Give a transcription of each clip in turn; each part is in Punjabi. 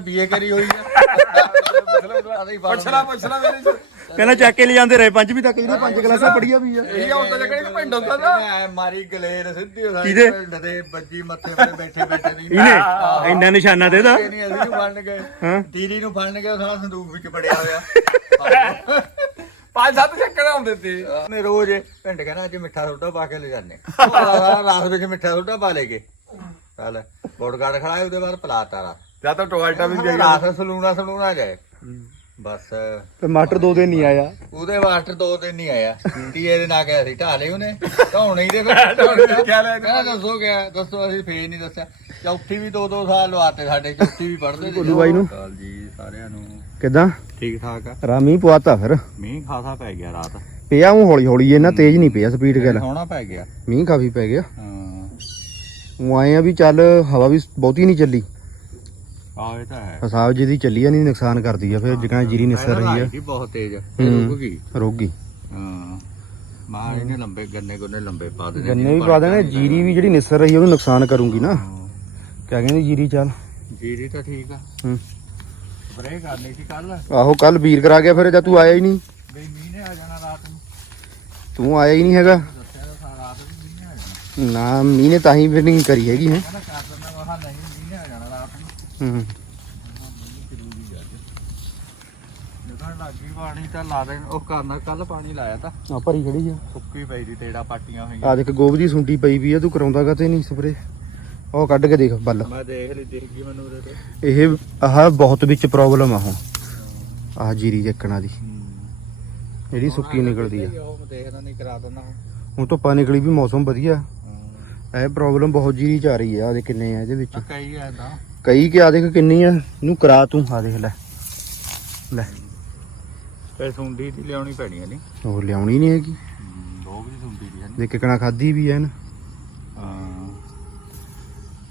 ਬੀਏ ਕਰੀ ਹੋਈ ਆ। ਪੁੱਛਣਾ ਪੁੱਛਣਾ ਮੇਰੇ ਚ। ਕਹਿੰਦਾ ਚੱਕ ਕੇ ਲੈ ਜਾਂਦੇ ਰਹੇ ਪੰਜਵੀਂ ਤੱਕ ਜਿਹੜੀ ਪੰਜ ਕਲਾਸਾਂ ਪੜੀਆਂ ਵੀ ਆ। ਇਹ ਹੁਣ ਤਾਂ ਜਗੜੇ ਕਿ ਪਿੰਡ ਹੁੰਦਾ ਨਾ ਮੈਂ ਮਾਰੀ ਗਲੇਰ ਸਿੱਧੀ ਹੋ ਸਾਡੀ ਕਿਹਦੇ? ਪਿੰਡ ਦੇ ਬੱਜੀ ਮੱਥੇ ਤੇ ਬੈਠੇ ਬੈਠੇ ਨਹੀਂ। ਇਹਨੇ? ਇੰਨਾ ਨਿਸ਼ਾਨਾ ਦੇਦਾ ਇਹ ਨਹੀਂ ਅਸੀਂ ਨੂੰ ਫੜਨ ਗਏ। ਹਾਂ। ਦੀਦੀ ਨੂੰ ਫੜਨ ਗਏ ਉਹ ਸਾਲਾ ਸੰਦੂਕ ਵਿੱਚ ਪੜਿਆ ਹੋਇਆ। ਪੰਜ ਸੱਤ ਚੱਕਰ ਆਉਂਦੇ ਤੇ ਨੇ ਰੋਜ਼ ਪਿੰਡ ਕਹਿੰਦਾ ਅੱਜ ਮਿੱਠਾ ਸੋਡਾ ਪਾ ਕੇ ਲੈ ਜਾਂਦੇ ਸਾਰਾ ਰਾਤ ਵਿੱਚ ਮਿੱਠਾ ਸੋਡਾ ਪਾ ਲੈ ਕੇ ਚੱਲ ਬੋਰਡਗਾਰਡ ਖੜਾ ਹੈ ਉਹਦੇ ਬਾਅਦ ਪਲਾਤਾ ਰਾਤ। ਜਾਂ ਤਾਂ ਟੋਇਲਟਾ ਵੀ ਗਈ ਰਾਤ ਸਲੂਣਾ ਸਲੂਣਾ ਜਾਏ ਬਸ। ਤੇ ਮਾਸਟਰ ਦੋ ਦਿਨ ਨਹੀਂ ਆਇਆ। ਉਹਦੇ ਮਾਸਟਰ ਦੋ ਦਿਨ ਨਹੀਂ ਆਇਆ। ਟੀਏ ਦੇ ਨਾ ਗਿਆ ਸੀ ਢਾ ਲਈ ਉਹਨੇ। ਢਾਉਣੇ ਹੀ ਦੇ ਫਿਰ। ਢਾਉਣੇ ਦਾ। ਕਿਆ ਲੈ ਕਹਿੰਦਾ ਦੱਸੋ ਗਿਆ ਦੱਸੋ ਅਸੀਂ ਫੇਰ ਨਹੀਂ ਦੱਸਿਆ। ਚੌਥੀ ਵੀ ਦੋ ਦੋ ਸਾਲ ਲਵਾਤੇ ਸਾਡੇ ਚੌਥੀ ਵੀ ਪੜ੍ਹਦੇ ਭੋਲੂ ਬਾਈ ਨੂੰ। ਜੀ ਸਾਰਿਆਂ ਨੂੰ। ਕਿਦਾਂ? ਠੀਕ ਠਾਕ ਆ? ਰਾਮੀ ਪਵਾਤਾ ਫਿਰ। ਮੀਂਹ ਖਾਸਾ ਪੈ ਗਿਆ ਰਾਤ। ਪਿਆ ਉਹ ਹੌਲੀ ਹੌਲੀ ਇਹਨਾਂ ਤੇਜ਼ ਨਹੀਂ ਪਿਆ ਸਪੀਡ ਗੱਲ। ਸੋਹਣਾ ਪੈ ਗਿਆ। ਮੀਂਹ ਕਾਫੀ ਪੈ ਗਿਆ। ਹਾਂ। ਉਹ ਆਏ ਆ ਵੀ ਚੱਲ ਹਵਾ ਵੀ ਬਹੁਤੀ ਨਹੀਂ ਚੱਲੀ। ਇਹ ਤਾਂ ਹੈ। ਹਿਸਾਬ ਜਿਹਦੀ ਚੱਲੀ ਆ ਨਹੀਂ ਨੁਕਸਾਨ ਕਰਦੀ ਆ ਫਿਰ ਜਿਕਾਂ ਜੀਰੀ ਨਿਸਰ ਰਹੀ ਆ। ਬਹੁਤ ਤੇਜ਼ ਹੂੰ। ਰੁਕ ਗਈ। ਰੋਗੀ ਹਾਂ ਮਾਂ ਇਹਨੇ ਲੰਬੇ ਗੰਨੇ ਗੁੰਨੇ ਲੰਬੇ ਪਾ ਦੇਣੇ ਗੰਨੇ ਵੀ ਪਾ ਦੇਣੇ ਜੀਰੀ ਵੀ ਜਿਹੜੀ ਨਿਸਰ ਰਹੀ ਉਹਨੂੰ ਨੁਕਸਾਨ ਕਰੂੰਗੀ ਨਾ। ਕਿਆ ਕਹਿੰਦੀ ਜੀਰੀ ਚੱਲ। ਜੀਰੀ ਤਾਂ ਠੀਕ ਆ। ਹੂੰ। ਬਰੇ ਕਰਨੀ ਸੀ ਕੱਲ ਆਹੋ ਕੱਲ ਵੀਰ ਕਰਾ ਗਿਆ ਫਿਰ ਜਦ ਤੂੰ ਆਇਆ ਹੀ ਨਹੀਂ। ਬਈ ਮੀਂਹ ਨੇ ਆ ਜਾਣਾ ਰਾਤ ਨੂੰ। ਤੂੰ ਆਇਆ ਹੀ ਨਹੀਂ ਹੈਗਾ। ਨੂੰ ਮੀਂਹ ਨੇ ਆ ਜਾਣਾ। ਨਾ ਮੀਂਹ ਨੇ ਤਾਂ ਹੀ ਫਿਰ ਨਹੀਂ ਕਰੀ ਹੈਗੀ ਹੈ ਕਹਿੰਦਾ ਕਰ ਦਿੰਦਾ ਮਹਾ ਨਹੀਂ ਮੀਂਹ ਨੇ ਆ ਜਾਣਾ ਰਾਤ ਨੂੰ ਹੂੰ ਲੱਗੀ ਪਾਣੀ ਤਾਂ ਲਾ ਦੇ ਉਹ ਕਰਨਾ ਕੱਲ ਪਾਣੀ ਲਾਇਆ ਤਾਂ। ਆ ਭਰੀ ਖੜੀ ਆ। ਸੁੱਕੀ ਪਈ ਦੀ ਤੇੜਾ ਪਾਟੀਆਂ ਹੋਈਆਂ। ਆ ਦੇਖ ਗੋਬ ਦੀ ਸੁੰਡੀ ਪਈ ਵੀ ਆ ਤੂੰ ਕਰਾਉਂਦਾ ਕਾ ਨਹੀਂ ਸਪਰੇ ਉਹ ਕੱਢ ਕੇ ਦੇਖ ਬੱਲ। ਮੈਂ ਦੇਖ ਲਈ ਦਿਖ ਗਈ ਮੈਨੂੰ ਉਹਦੇ ਤੇ। ਇਹ ਆਹ ਬਹੁਤ ਵਿੱਚ ਪ੍ਰੋਬਲਮ ਆ ਹੁਣ। ਆਹ ਜੀਰੀ ਚੱਕਣਾ ਦੀ ਜਿਹੜੀ ਸੁੱਕੀ ਨਿਕਲਦੀ ਆ। ਉਹ ਮੈਂ ਦੇਖਦਾ ਨਹੀਂ ਕਰਾ ਦਿੰਦਾ ਹੁਣ ਧੁੱਪਾਂ ਨਿਕਲੀ ਵੀ ਮੌਸਮ ਵਧੀਆ। ਇਹ ਪ੍ਰੋਬਲਮ ਬਹੁਤ ਜੀਰੀ ਚ ਆ ਰਹੀ ਆ ਆ ਦੇ ਕਿੰਨੇ ਆ ਇਹਦੇ ਵਿੱਚ। ਕਈ ਆ ਤਾਂ ਕਈ ਕਿ ਆ ਦੇਖ ਕਿੰਨੀ ਆ ਇਹਨੂੰ ਕਰਾ ਤੂੰ ਆ ਦੇਖ ਲੈ। ਲੈ। ਤੇ ਸੁੰਡੀ ਦੀ ਲਿਆਉਣੀ ਪੈਣੀ ਹੈ ਨਹੀਂ ਉਹ ਲਿਆਉਣੀ ਨਹੀਂ ਹੈਗੀ। ਲੋਕ ਦੀ ਸੁੰਡੀ ਦੀ ਹੈ ਦੇਖ ਕਿਕਣਾ ਖਾਦੀ ਵੀ ਐ ਨਾ ਹਾਂ।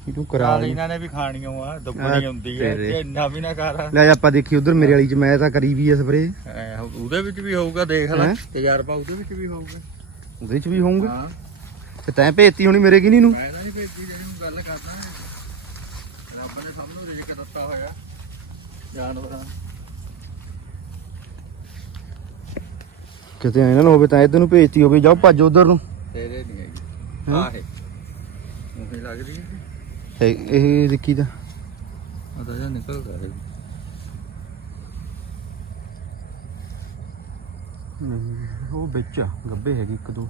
ਇਹ ਤੂੰ ਕਰਾ ਲਈ। ਇਹਨਾਂ ਨੇ ਵੀ ਖਾਣੀਆਂ ਆ ਦੁੱਗਣੀ ਹੁੰਦੀ ਹੈ। ਤੇ ਇੰਨਾ ਵੀ ਨਾ ਕਰ। ਲੈ ਆਪਾਂ ਦੇਖੀ ਉਧਰ ਮੇਰੇ ਵਾਲੀ ਚ ਮੈਂ ਤਾਂ ਕਰੀ ਵੀ ਐ ਸਪਰੇ। ਉਹਦੇ ਵਿੱਚ ਵੀ ਹੋਊਗਾ ਦੇਖ ਲੈ ਹੈਂ? ਤਜਰਬਾ ਉਹਦੇ ਵਿੱਚ ਵੀ ਹੋਊਗਾ। ਉਹਦੇ ਚ ਵੀ ਹੋਊਗਾ। ਹਾਂ। ਤੇ ਤੈਂ ਭੇਜਤੀ ਹੋਣੀ ਮੇਰੇ ਕੀ ਨਹੀਂ ਨੂੰ? ਮੈਂ ਤਾਂ ਨਹੀਂ ਭੇਜੀ ਜਿਹੜੀ ਨੂੰ ਗੱਲ ਕਰਦਾ ਰੱਬ ਨੇ ਸਭ ਨੂੰ ਰਿਜ਼ਕ ਦਿੱਤਾ ਹੋਇਆ ਜਾਨਵਰਾਂ ਕਿਤੇ ਐ ਨਾ ਹੋਵੇ ਤਾਂ ਇਧਰ ਨੂੰ ਭੇਜਤੀ ਹੋਵੇ ਜਾਓ ਭੱਜ ਉਧਰ ਨੂੰ। ਤੇਰੇ ਨਹੀਂ ਹੈਗੀ? ਆਹੇ ਉਹੀ ਲੱਗਦੀ ਹੈ ਇਹ ਇਹ ਦੇਖੀ ਤਾਂ। ਉਹ ਤਾਂ ਜਾਂ ਨਿਕਲਦਾ ਹੈ। ਉਹ ਵਿੱਚ ਗੱਬੇ ਹੈਗੀ ਇੱਕ ਦੋ।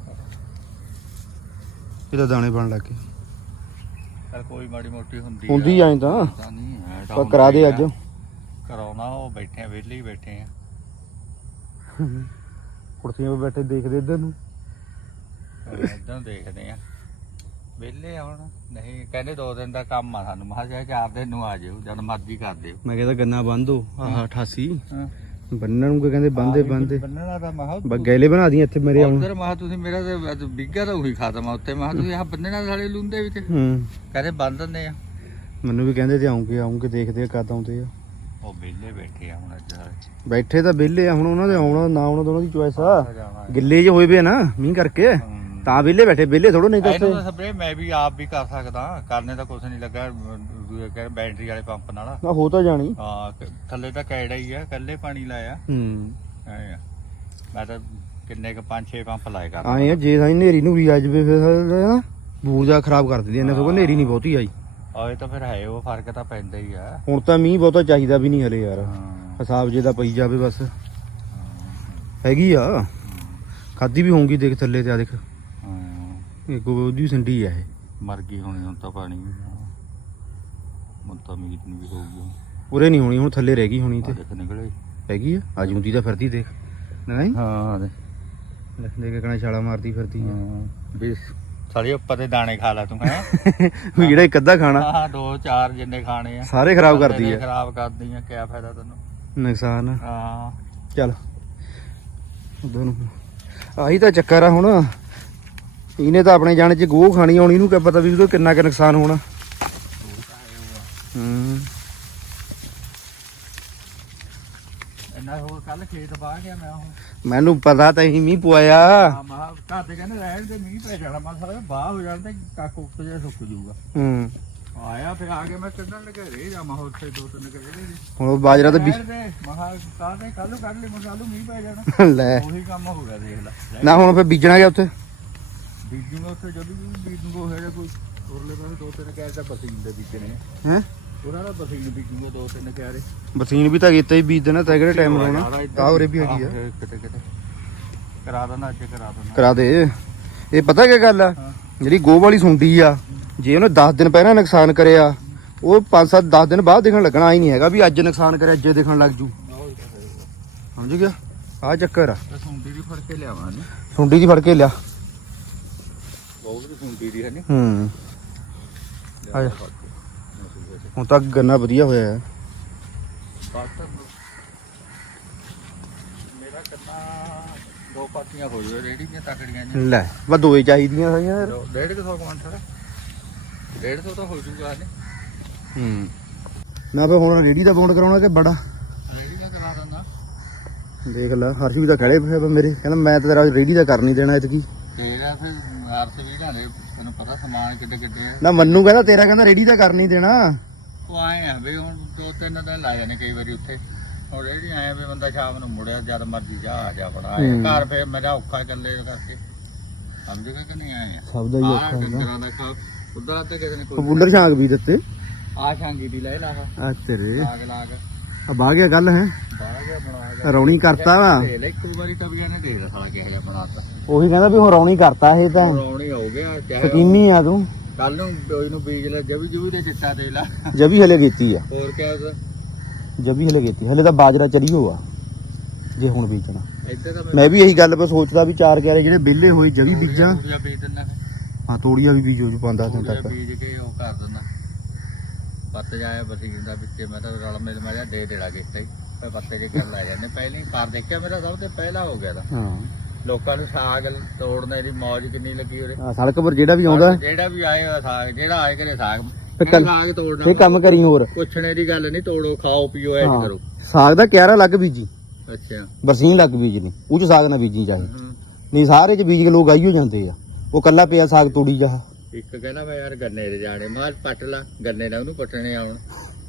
ਇਹਦਾ ਦਾਣੇ ਬਣ ਲੱਗੇ ਚਲ ਕੋਈ ਮਾੜੀ ਮੋਟੀ ਹੁੰਦੀ ਹੁੰਦੀ ਐਂ ਤਾਂ। ਤਾਂ ਨਹੀਂ ਹੈ ਤਾਂ ਪਰ ਕਰਾ ਦੇ ਅੱਜ। ਕਰਾਉਣਾ ਉਹ ਬੈਠੇ ਆ ਵਿਹਲੇ ਹੀ ਬੈਠੇ ਆ। ਕੁਰਸੀਆਂ 'ਤੇ ਬੈਠੇ ਦੇਖਦੇ ਇੱਧਰ ਨੂੰ। ਇਦਾਂ ਦੇਖਦੇ ਆ। ਵਿਹਲੇ ਆ ਹੁਣ। ਨਹੀਂ ਕਹਿੰਦੇ ਦੋ ਦਿਨ ਦਾ ਕੰਮ ਆ ਸਾਨੂੰ। ਮਹਾ ਚਾਹੇ ਚਾਰ ਦਿਨ ਨੂੰ ਆ ਜਿਓ ਜਦ ਮਰਜ਼ੀ ਕਰ ਦਿਓ। ਮੈਂ ਕਹਿੰਦਾ ਗੰਨਾ ਬੰਦ ਹੋ ਆਹ 88 ਹਾਂ। ਬੰਨਣ ਨੂੰ ਕਹਿੰਦੇ? ਬੰਦੇ ਬੰਦੇ ਬੰਨਣਾ ਤਾਂ ਮਹਾ ਗੈਲੇ ਬਣਾ ਦੀਆਂ ਇੱਥੇ ਮੇਰੇ ਆਉਣ ਉਧਰ ਮਹਾ ਤੁਸੀਂ ਮੇਰਾ ਤੇ ਅੱਜ ਬਿੱਗਾ ਤਾਂ ਉਹੀ ਖਾਤਮਾ ਉੱਤੇ ਮਹਾ ਤੁਸੀਂ ਆਹ ਬੰਨਣਾ ਸਾਲੇ ਲੁੰਦੇ ਵਿੱਚ ਹੂੰ। ਕਹਿੰਦੇ ਬੰਨ ਦਿੰਦੇ ਆ। ਮੈਨੂੰ ਵੀ ਕਹਿੰਦੇ ਤੇ ਆਉਂਗੇ ਆਉਂਗੇ ਦੇਖਦੇ ਆ ਕਦ ਆਉਂਦੇ ਆ। ਉਹ ਵਿਹਲੇ ਬੈਠੇ ਆ ਹੁਣ ਅੱਜ ਬੈਠੇ ਤਾਂ ਵਿਹਲੇ ਆ ਹੁਣ ਉਹਨਾਂ ਦੇ ਆਉਣਾ ਨਾ ਆਉਣਾ ਦੋਨਾਂ ਦੀ ਚੋਇਸ ਆ। ਗਿੱਲੇ ਜੇ ਹੋਏ ਵੇ ਆ ਨਾ ਮੀਂਹ ਕਰਕੇ। ਤਾਂ ਵਿਹਲੇ ਬੈਠੇ ਵਿਹਲੇ ਥੋੜੋ ਨਹੀਂ ਤਾਂ ਇਹਨੂੰ ਉੱਥੇ। ਤਾਂ ਸਪਰੇ ਮੈਂ ਵੀ ਆਪ ਵੀ ਕਰ ਸਕਦਾ ਕਰਨੇ ਤਾਂ ਕੁਝ ਨਹੀਂ ਲੱਗਾ ਦੂਏ ਕਹਿੰਦੇ ਬੈਟਰੀ ਵਾਲੇ ਪੰਪ ਨਾਲ। ਆ ਹੋ ਤਾਂ ਜਾਣੀ। ਹਾਂ ਕ- ਥੱਲੇ ਤਾਂ ਕੈੜਾ ਹੀ ਆ ਕੱਲੇ ਪਾਣੀ ਲਾਇਆ। ਹੂੰ। ਐ ਆ। ਮੈਂ ਤਾਂ ਕਿੰਨੇ ਕ 5-6 ਪੰਪ ਲਾਏ ਕਰ ਆਏ ਆ ਜੇ ਸਾਈ ਨੇਰੀ ਨੂਰੀ ਆ ਜਵੇ ਫਿਰ ਨਾ ਬੂਰਜਾ ਖਰਾਬ ਕਰ ਦਿੰਦੀ ਇਹਨਾਂ ਸਗੋਂ ਨੇਰੀ ਨਹੀਂ ਬਹੁਤੀ ਆਈ। ਓਏ ਤਾਂ ਫਿਰ ਹੈ ਉਹ ਫ਼ਰਕ ਤਾਂ ਪੈਂਦਾ ਹੀ ਆ। ਹੁਣ ਤਾਂ ਮੀਂਹ ਬਹੁਤਾ ਚਾਹੀਦਾ ਵੀ ਨਹੀਂ ਹਲੇ ਯਾਰ। ਹਾਂ। ਹਿਸਾਬ ਜੇ ਦਾ ਪਈ ਜਾਵੇ ਬਸ। ਹੈਗੀ ਆ। ਖਾਦੀ ਵੀ ਹੋਊਗੀ ਦੇਖ ਥੱਲੇ ਤੇ ਆ ਦੇਖ। ਹਾਂ। ਇਹ ਗੋਦੀ ਸੰਡੀ ਆ ਇਹ। ਮਰ ਗਈ ਹੋਣੀ ਹੁਣ ਤਾਂ ਪਾਣੀ ਹੁਣ ਤਾਂ ਮੀਟ ਨਹੀਂ ਵੀ ਹੋਊਗੀ ਉਰੇ ਨਹੀਂ ਹੋਣੀ ਹੁਣ ਥੱਲੇ ਰਹਿ ਗਈ ਹੋਣੀ ਆ ਤੇ ਦੇਖ ਨਿਕਲੇ। ਹੈਗੀ ਆ? ਆ ਜੂੰਦੀ ਤਾਂ ਫਿਰਦੀ ਦੇਖ। ਨਹੀਂ? ਹਾਂ ਦੇ ਦੇਖ। ਕੇ ਕਣਾ ਛਾਲਾ ਮਾਰਦੀ ਫਿਰਦੀ ਆ। ਵੀ ਸਾਲੇ ਉੱਪਰ ਦੇ ਦਾਣੇ ਖਾ ਲੈ ਤੂੰ ਹੈ? ਵੀ ਜਿਹੜਾ ਇੱਕ ਅੱਧਾ ਖਾਣਾ। ਹਾਂ ਦੋ ਚਾਰ ਜਿੰਨੇ ਖਾਣੇ ਆ। ਸਾਰੇ ਖਰਾਬ ਕਰਦੀ ਆ। ਨੇ ਖਰਾਬ ਕਰਦੀ ਆ ਕਿਆ ਫਾਇਦਾ ਤੈਨੂੰ? ਨੁਕਸਾਨ ਹਾਂ। ਚੱਲ। ਉਧਰ ਨੂੰ। ਆਹੀ ਤਾਂ ਚੱਕਰ ਆ ਹੁਣ। ਇਹਨੇ ਤਾਂ ਆਪਣੇ ਜਾਣੇ ਚ ਗੋਹ ਖਾਣੀ ਆਉਣੀ ਨੂੰ ਕਿਆ ਪਤਾ ਵੀ ਉਹਦਾ ਕਿੰਨਾ ਕੁ ਨੁਕਸਾਨ ਹੋਣਾ ਹੂੰ ਇੰਨਾ ਹੋਰ ਕੱਲ ਖੇਤ ਬਾਹ ਗਿਆ ਮੈਂ ਉਹ। ਮੈਨੂੰ ਪਤਾ ਤਾਂ ਹੀ ਮੀਂਹ ਪਵਾਇਆ। ਆ ਮਾ ਘਰ ਦੇ ਕਹਿੰਦੇ ਰਹਿਣ ਦੇ ਮੀਂਹ ਪੈ ਜਾਣਾ। ਮੈਂ ਸਾਰਾ ਬਾਹ ਹੋ ਜਾਣ ਤੇ ਕੱਖ ਉੱਕ ਜਿਹਾ ਸੁੱਕ ਜਾਊਗਾ। ਹੂੰ। ਆਇਆ ਫਿਰ ਆ ਕੇ ਮੈਂ ਕੱਢਣ ਲੱਗਾ ਰੇ ਜਾ ਮਾ ਉੱਥੇ ਦੋ ਤਿੰਨ ਕਰੇ ਦੇ ਹੁਣ ਉਹ ਬਾਜਰਾ ਤਾਂ ਮਹਾ ਕਾਹਦੇ ਕੱਲ ਨੂੰ ਕੱਢ ਲਈ ਮਸਾਲੂ ਮੀਂਹ ਪੈ ਜਾਣਾ। ਲੈ। ਉਹੀ ਕੰਮ ਹੋ ਗਿਆ ਦੇਖ ਲੈ। ਨਾ ਹੁਣ ਬੀਜਣਾ ਗਿਆ ਉੱਥੇ? ਬੀਜੂਗਾ ਉੱਥੇ ਜਦੋਂ ਵੀ ਬੀਜੂਗਾ ਹੋਇਆ ਕੋਈ ਉਰਲੇ ਪਾਸੇ ਦੋ ਤਿੰਨ ਦੇ ਬੀਜਣੇ ਹੈ? ਉਹਨਾਂ ਦਾ ਬਸੀਨ ਬੀਜੂਗਾ ਦੋ ਤਿੰਨ ਕੈਰੇ ਬਸੀਨ ਵੀ ਤਾਂ ਕੀਤਾ ਹੀ ਬੀਜ ਦੇਣਾ ਤਾਂ ਕਿਹੜੇ ਟਾਈਮ ਲਾਉਣਾ? ਆ ਉਰੇ ਵੀ ਹੈਗੀ ਆ। ਕਿਤੇ ਕਿਤੇ। ਕਰਾ ਦੇਣਾ ਅੱਜ ਕਰਾ ਦੇਣਾ ਕਰਾ ਦੇ। ਇਹ ਪਤਾ ਕੀ ਗੱਲ ਆ। ਜਿਹੜੀ ਗੋਹ ਵਾਲੀ ਸੁੰਡੀ ਆ ਜੇ ਉਹਨੇ 10 ਦਿਨ ਪਹਿਲਾਂ ਨੁਕਸਾਨ ਕਰਿਆ ਉਹ 5-7 10 ਦਿਨ ਬਾਅਦ ਦਿਖਣ ਲੱਗਣਾ ਹੀ ਨਹੀਂ ਹੈਗਾ ਵੀ ਅੱਜ ਨੁਕਸਾਨ ਕਰਿਆ ਅੱਜ ਦਿਖਣ ਲੱਗ ਜੂ। ਸਮਝ ਗਿਆ? ਆ ਚੱਕਰ ਆ। ਤਾਂ ਸੁੰਡੀ ਦੀ ਫੜ ਕੇ ਲਿਆਵਾਂ ਨੇ ਸੁੰਡੀ ਦੀ ਫੜ ਕੇ ਲਿਆ। ਬਹੁਤ ਸੁੰਡੀ ਦੀ ਹੈ ਨੀ? ਹੂੰ। ਆ ਜਾ। ਹੁਣ ਤੱਕ ਗੰਨਾ ਵਧੀਆ ਹੋਇਆ ਹੈ। ਮੇਰਾ ਕੰਨਾ ਦੋ ਪਾਤੀਆਂ ਹੋ ਜਾਵੇ ਰੇੜੀ ਦੀਆਂ ਤਕੜੀਆਂ ਜਿਹੀਆਂ। ਲੈ ਬਸ ਦੋਏ ਚਾਹੀਦੀਆਂ ਸਾਈਆਂ ਯਾਰ। ਦੋ- ਡੇਢ ਕੁ ਸੌ ਕੁਆਂਟਲ ਡੇਢ ਸੌ ਤਾਂ ਹੋ ਜੂਗਾ ਨੇ ਹੂੰ। ਮੈਂ ਫਿਰ ਹੁਣ ਰੇੜੀ ਦਾ ਬੌਂਡ ਕਰਾਉਣਾ ਕਿ ਬੜਾ? ਰੇੜੀ ਦਾ ਕਰਾ ਦਿੰਦਾ। ਦੇਖ ਲੈ ਹਰਸ਼ ਵੀ ਤਾਂ ਖੜੇ ਪਏ ਆ ਮੇਰੇ। ਕਹਿੰਦਾ ਮੈਂ ਤਾਂ ਤੇਰਾ ਰੇੜੀ ਦਾ ਕਰ ਨਹੀਂ ਦੇਣਾ ਇਤਕੀ। ਤੇਰਾ ਫਿਰ ਹਰਸ ਵੀ ਨਾ ਤੈਨੂੰ ਪਤਾ ਸਮਾਨ ਕਿੱਡੇ ਕਿੱਡੇ। ਨਾ ਮੰਨੂ ਕਹਿੰਦਾ ਤੇਰਾ ਕਹਿੰਦਾ ਰੇੜੀ ਦਾ ਕਰ ਨਹੀਂ ਦੇਣਾ। ਉਹ ਆਏ ਆ ਵੀ ਹੁਣ ਦੋ ਤਿੰਨ ਦਿਨ ਲਾ ਜਾਣੇ ਕਈ ਵਾਰੀ ਉੱਥੇ। ਹੁਣ ਰੇੜੀ ਆਏ ਵੀ ਬੰਦਾ ਸ਼ਾਮ ਨੂੰ ਮੁੜਿਆ ਜਦ ਮਰਜ਼ੀ ਜਾ ਆ ਜਾ ਬੜਾ। ਘਰ ਫੇਰ ਮੇਰਾ ਔਖਾ ਚੱਲੇ ਕਰਕੇ। ਸਮਝ ਗਿਆ ਕਿ ਨਹੀਂ ਆਏ ਸਭ ਦਾ ਹੀ ਔਖਾ ਹੁੰਦਾ ਡੰਗਰਾਂ ਦਾ ਖਾ ਉਦਾਂ ਤੇ ਕਿਸੇ ਨੇ ਕੋਈ ਬੁੱਲਰ ਛਾਂਗ ਵੀ ਦਿੱਤੇ। ਆ ਸ਼ਾਂਗੀ ਦੀ ਲੈ ਲਾ। ਆ ਤੇਰੇ। ਲਾਗ ਲਾਗ। ਆ ਬਾਹ ਗਿਆ ਗੱਲ ਹੈ। ਬਾਹਰ ਗਿਆ ਬਣਾ ਗਿਆ। ਰੌਣੀ ਕਰਤਾ ਵਾ। ਦੇ ਲੈ ਇੱਕ ਵਾਰੀ ਟੱਬੀਆਂ ਨੇ ਦੇ ਦੇ ਸਾਲਾ ਕਿਸੇ ਨੇ ਬਣਾਤਾ। ਉਹੀ ਕਹਿੰਦਾ ਵੀ ਹੁਣ ਰੌਣੀ ਕਰਤਾ ਇਹ ਤਾਂ। ਰੌਣੀ ਹੋ ਗਿਆ ਸ਼ਕੀਨੀ ਆ ਤੂੰ। ਕੱਲ ਨੂੰ ਕੋਈ ਨੂੰ ਬੀਜ ਲੈ ਜਵੀ ਜਵੀ ਦੇ ਚਿੱਟਾ ਦੇ ਲਾ। ਜਬੀ ਹਲੇ ਕੀਤੀ ਆ। ਹੋਰ ਕਿਆ? ਜਬੀ ਹਲੇ ਕੀਤੀ ਹਲੇ ਤਾਂ ਬਾਜਰਾ ਚਰੀਓ ਆ ਜੇ ਹੁਣ ਬੀਜਣਾ। ਇੱਥੇ ਤਾਂ ਮੈਂ ਵੀ ਇਹੀ ਗੱਲ ਪੇ ਸੋਚਦਾ ਵੀ ਚਾਰ ਕਿਆਰੇ ਜਿਹੜੇ ਵਿਹਲੇ ਹੋਏ ਜਵੀ ਬੀਜਾਂ। ਤੂੜੀਆਂ ਬੀਜ ਦਿੰਦਾ ਹਾਂ ਤੋੜੀਆਂ ਵੀ ਬੀਜੋ ਜੀ 5-10 ਦਿਨ ਤੂੜੀਆਂ ਤੱਕ ਬੀਜ ਕੇ ਉਹ ਕਰ ਦਿੰਦਾ। ਪੱਤ ਜਾਇਆ ਬਸੀਨ ਦਾ ਵਿੱਚੇ ਮੈਂ ਤਾਂ ਰਲ ਮਿਲ ਮੈਂ ਕਿਹਾ ਦੇ ਦੇਣਾ ਕਿਤੇ ਪੱਤੇ ਜੇ ਕਰ ਲੈ ਜਾਂਦੇ। ਪਹਿਲਾਂ ਹੀ ਕਰ ਦੇਖਿਆ ਮੇਰਾ ਸਭ ਤੋਂ ਪਹਿਲਾ ਹੋ ਗਿਆ ਤਾਂ। ਹਾਂ। ਲੋਕਾਂ ਨੂੰ ਸਾਗ ਤੋੜਨੇ ਦੀ ਮੌਜ ਕਿੰਨੀ ਲੱਗੀ ਉਹਦੇ ਆਹ ਸੜਕ ਪਰ ਜਿਹੜਾ ਵੀ ਆਉਂਦਾ ਜਿਹੜਾ ਵੀ ਆਏ ਉਹਦਾ ਸਾਗ ਜਿਹੜਾ ਆਏ ਕਰੇ ਸਾਗ ਤੇ ਕੱਲ- ਸਾਗ ਤੋੜਨਾ ਇਹ ਕੰਮ ਕਰੀ ਹੋਰ। ਪੁੱਛਣੇ ਦੀ ਗੱਲ ਨਹੀਂ ਤੋੜੋ ਖਾਓ ਪੀਓ ਐ ਹਾਂ। ਕਰੋ। ਸਾਗ ਦਾ ਕਿਆਰਾ ਲੱਗ ਬੀਜੀ। ਅੱਛਾ। ਬਰਸੀਨ ਲੱਗ ਬੀਜਣੀ ਉਹ ਚ ਸਾਗ ਨਾ ਬੀਜੀ ਹਮ। ਨਹੀਂ ਸਾਰੇ ਚ ਬੀਜ ਕੇ ਲੋਕ ਆਈ ਹੋ ਜਾਂਦੇ ਆ। ਉਹ ਕੱਲਾ ਪਿਆ ਸਾਗ ਤੋੜੀ ਜਾ। ਇੱਕ ਕਹਿੰਦਾ ਮੈਂ ਯਾਰ ਗੰਨੇ ਦੇ ਜਾਣੇ ਮਾਰ ਪੱਟ ਲਾ ਗੰਨੇ ਨਾਲ ਉਹਨੂੰ ਪੱਟਣੇ ਆਉਣ।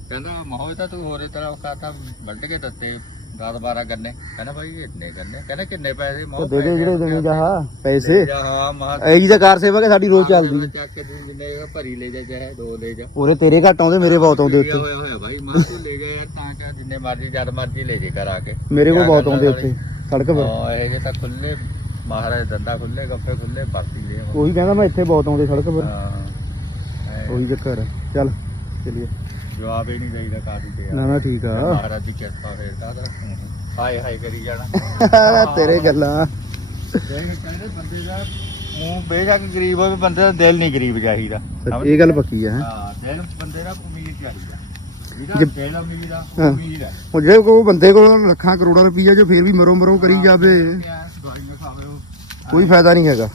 ਕਹਿੰਦਾ ਮਹੋਏ ਤਾਂ ਤੂੰ ਹੋਰੇ ਤਰ੍ਹਾਂ ਕਹਤਾ ਵੱਢ ਕੇ ਦਿੱਤੇ। 10 12 ਗੰਨੇ। ਕਹਿੰਦਾ ਭਾਈ ਇੰਨੇ ਗੰਨੇ। ਕਹਿੰਦਾ ਕਿੰਨੇ ਪੈਸੇ? ਮਹੋਏ ਦੇ ਦੇ ਜਿਹੜੇ ਦੇਣੇ ਜਾਹਾ ਪੈਸੇ। ਹਾਂ ਮਾਂ ਇਹੀ ਤਾਂ ਕਾਰ ਸੇਵਾ ਕਿ ਸਾਡੀ ਰੋਜ਼ ਚੱਲਦੀ। ਚੱਕ ਕੇ ਜਿੰਨੇ ਭਰੀ ਲੈ ਜਾ ਚਾਹੇ ਦੋ ਲੈ ਜਾ। ਉਹਰੇ ਤੇਰੇ ਘੱਟ ਆਉਂਦੇ ਮੇਰੇ ਬਹੁਤ ਆਉਂਦੇ ਉੱਥੇ। ਹੋਇਆ ਹੋਇਆ ਭਾਈ ਮਾਂ ਤੂੰ ਲੈ ਜਾ ਯਾਰ ਤਾਂ ਕਿ ਜਿੰਨੇ ਮਰਜ਼ੀ ਜਦ ਮਰਜ਼ੀ ਲੈ ਜੇ ਕਰ ਕੇ। ਮੇਰੇ ਕੋਲ ਬਹੁਤ ਆਉਂਦੇ ਉੱਥੇ ਸੜਕ ਪਰ। ਹਾਂ ਇਹ ਜੇ ਤਾਂ ਖੁੱਲੇ ਮਹਾਰਾਜ ਦੰਦਾ ਖੁੱਲੇ ਗੱਫੇ ਖੁੱਲੇ ਵਰਤੀ ਦੇ ਉਹੀ ਕਹਿੰਦਾ ਮੈਂ ਇੱਥੇ ਬਹੁਤ ਆਉਂਦੇ ਸੜਕ ਪਰ। ਹਾਂ ਉਹੀ ਚੱਕਰ ਚੱਲ ਚਲੀਏ। ਜਵਾਬ ਹੀ ਨਹੀਂ ਦੇਈਦਾ ਕਾਦੀ ਤੇ ਨਾ ਨਾ ਠੀਕ ਆ। ਮਹਾਰਾਜ ਦੀ ਕਿਰਪਾ ਫੇਰ ਤਾਂ ਹਾਏ ਹਾਏ ਕਰੀ ਜਾਣਾ। ਤੇਰੇ ਗੱਲਾਂ। ਕਹਿੰਦੇ ਬੰਦੇ ਦਾ ਉਹ ਬੇਸ਼ੱਕ ਗਰੀਬ ਹੋਵੇ ਬੰਦੇ ਦਾ ਦਿਲ ਨਹੀਂ ਗਰੀਬ ਚਾਹੀਦਾ। ਇਹ ਗੱਲ ਪੱਕੀ ਆ ਹੈਂ। ਦਿਲ ਬੰਦੇ ਦਾ ਉਮੀਦ ਚਾਹੀਦਾ। ਉਹ ਹਾਂ। ਉਮੀਦ ਹੈ ਉਹ ਜੇ ਕੋ ਬੰਦੇ ਕੋਲ ਲੱਖਾਂ ਕਰੋੜਾਂ ਰੁਪਈਆ ਜੋ ਫੇਰ ਵੀ ਮਰੋ ਮਰੋ ਕਰੀ ਜਾਵੇ। ਕੋਈ ਫਾਇਦਾ ਨਹੀਂ ਹੈਗਾ।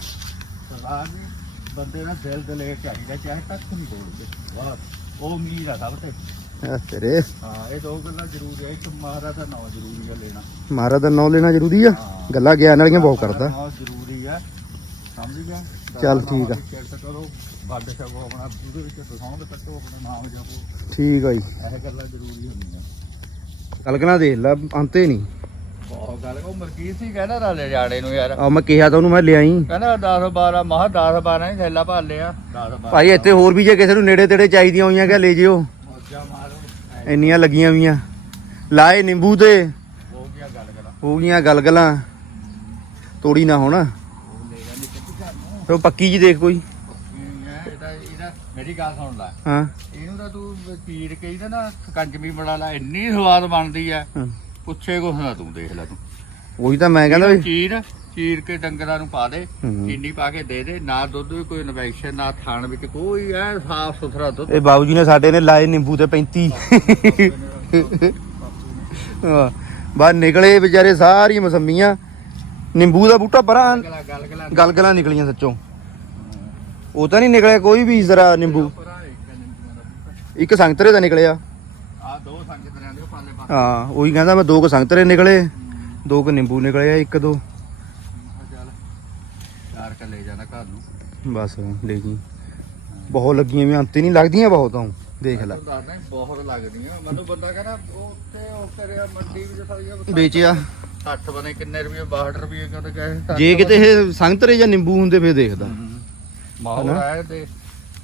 ਬੰਦੇ ਦਾ ਦਿਲ ਦਲੇਰ ਚਾਹੀਦਾ ਚਾਹੇ ਤੱਕ ਨਹੀਂ ਤੋੜਦੇ ਵਾਹ। ਉਹ ਉਮੀਦ ਆ ਸਭ ਤੇ। ਆ ਤੇਰੇ। ਹਾਂ ਇਹ ਦੋ ਗੱਲਾਂ ਜ਼ਰੂਰੀ ਹੈ ਇੱਕ ਮਹਾਰਾਜ ਦਾ ਨਾਮ ਜ਼ਰੂਰੀ ਹੈ ਲੈਣਾ। ਮਹਾਰਾਜ ਦਾ ਨਾਂ ਲੈਣਾ ਜ਼ਰੂਰੀ ਆ? ਹਾਂ। ਗੱਲਾਂ ਗਿਆਨ ਵਾਲੀਆਂ ਬਹੁਤ ਕਰਦਾ। ਬਹੁਤ ਜ਼ਰੂਰੀ ਹੈ ਸਮਝ ਗਿਆ? ਚੱਲ ਠੀਕ ਆ। ਕਿਰਤ ਕਰੋ ਵੱਡ ਛਕੋ ਆਪਣਾ ਉਹਦੇ ਵਿੱਚ ਦਸਾਉਂਦ ਕੱਟੋ ਆਪਣਾ ਨਾਮ ਜਪੋ ਠੀਕ ਆ ਜੀ। ਇਹ ਗੱਲਾਂ ਜ਼ਰੂਰੀ ਹੁੰਦੀਆਂ। ਕਲਕਣਾ ਦੇਖ ਲੈ ਅੰਤੇ ਨਹੀਂ। ਬਹੁਤ ਗੱਲ ਉਹ ਮਰਕੀਤ ਸੀ ਕਹਿੰਦਾ ਰਾਲੇ ਜਾੜੇ ਨੂੰ ਯਾਰ। ਆ ਮੈਂ ਕਿਹਾ ਤਾਂ ਉਹਨੂੰ ਮੈਂ ਲਿਆਈ ਕਹਿੰਦਾ 10 12 ਮਹਾ 10 12 ਹੀ ਥੈਲਾ ਭਰ ਲਿਆ। 10 12 ਭਾਈ ਇੱਥੇ ਹੋਰ ਵੀ ਜੇ ਕਿਸੇ ਨੂੰ ਨੇੜੇ ਤੇੜੇ ਚਾਹੀਦੀਆਂ ਹੋਈਆਂ ਕਿ ਲੈ ਜਿਓ। ਮੋਜਾ ਮਾਰੋ। ਇੰਨੀਆਂ ਲੱਗੀਆਂ ਵੀਆਂ ਲਾਏ ਨਿੰਬੂ ਤੇ। ਹੋ ਗਿਆ ਗੱਲ ਕਰਾਂ ਹੋ ਗਈਆਂ ਗਲਗਲਾਂ। ਤੋੜੀ ਨਾ ਹੁਣ। ਤੇ ਪੱਕੀ ਜੀ ਦੇਖ ਕੋਈ। ਇਹ ਹੈ, ਇਹਦਾ ਇਹਦਾ ਮੇਰੀ ਗੱਲ ਸੁਣ ਲੈ। ਹਾਂ। ਇਹਨੂੰ ਤਾਂ ਤੂੰ ਚੀਰ ਕੇ ਇਹਦਾ ਨਾ ਸਕੰਜਮੀ ਬਣਾ ਲੈ। ਇੰਨੀ ਸਵਾਦ ਬਣਦੀ ਆ। ਪੁੱਛੇ ਕੁਛ ਨਾ ਤੂੰ ਦੇਖ ਲੈ ਤੂੰ। ਉਹੀ ਤਾਂ ਮੈਂ ਕਹਿੰਦਾ ਵੀ ਚੀਰ ਚੀਰ ਕੇ ਡੰਗਰਾਂ ਨੂੰ ਪਾ ਦੇ ਹੂੰ। ਚੀਨੀ ਪਾ ਕੇ ਦੇ ਦੇ ਨਾ ਦੁੱਧ ਵੀ ਕੋਈ ਇਨਫੈਕਸ਼ਨ ਨਾ ਥਾਣ ਵਿੱਚ ਕੋਈ ਐ ਸਾਫ਼ ਸੁਥਰਾ ਦੁੱਧ। ਇਹ ਬਾਬੂ ਜੀ ਨੇ ਸਾਡੇ ਨੇ ਲਾਏ ਨਿੰਬੂ ਤੇ 35 ਹਾਂ ਬਾਹਰ ਨਿਕਲੇ ਵਿਚਾਰੇ ਸਾਰੀਆਂ ਮਸੰਮੀਆਂ। ਨਿੰਬੂ ਦਾ ਬੂਟਾ ਪਰਾਂ ਗਲਾ ਗਲ ਗਲਾ ਗਲਗਲਾਂ ਨਿਕਲੀਆਂ ਸੱਚੋਂ। ਉਹ ਤਾਂ ਨਹੀਂ ਨਿਕਲਿਆ ਕੋਈ ਵੀ ਜ਼ਰਾ ਨਿੰਬੂ। ਇੱਕ ਸੰਗਤਰੇ ਦਾ ਨਿਕਲਿਆ ਆਹ ਦੋ ਸੰਗ ਤਰ੍ਹਾਂ ਦੇ ਉਹ ਪਾਲੇ ਪਾ ਹਾਂ ਉਹੀ ਕਹਿੰਦਾ ਮੈਂ ਦੋ ਕੁ ਸੰਗਤਰੇ ਨਿਕਲੇ ਦੋ ਕੁ ਨਿੰਬੂ ਨਿਕਲੇ ਆ ਇੱਕ ਦੋ। ਚੱਲ ਚਾਰ ਕ ਲੈ ਜਾਣਾ ਘਰ ਨੂੰ। ਬਸ ਲੈ ਜੀ। ਬਹੁਤ ਲੱਗੀਆਂ ਵੀ ਅੰਤ ਹੀ ਨਹੀਂ ਲੱਗਦੀਆਂ ਬਹੁਤ ਆਉਂ ਦੇਖ ਲੈ। ਤੂੰ ਦੱਸਦਾ ਬਹੁਤ ਲੱਗਦੀਆਂ। ਮੈਨੂੰ ਬੰਦਾ ਕਹਿੰਦਾ ਉਹ ਤੇ ਉਹ ਕਰਿਆ ਮੰਡੀ ਵਿੱਚ ਸਾਰੀਆਂ ਵੇਚਿਆ। 60 ਬਣੇ ਕਿੰਨੇ ਰੁਪਏ 62 ਰੁਪਏ ਕਦੇ ਕਹੇ ਜੇ ਕਿਤੇ ਇਹ ਸੰਗਤਰੇ ਜਾਂ ਨਿੰਬੂ ਹੁੰਦੇ ਫੇਰ ਦੇਖਦਾ। ਮਾਹੌਲ? ਹੈ ਤੇ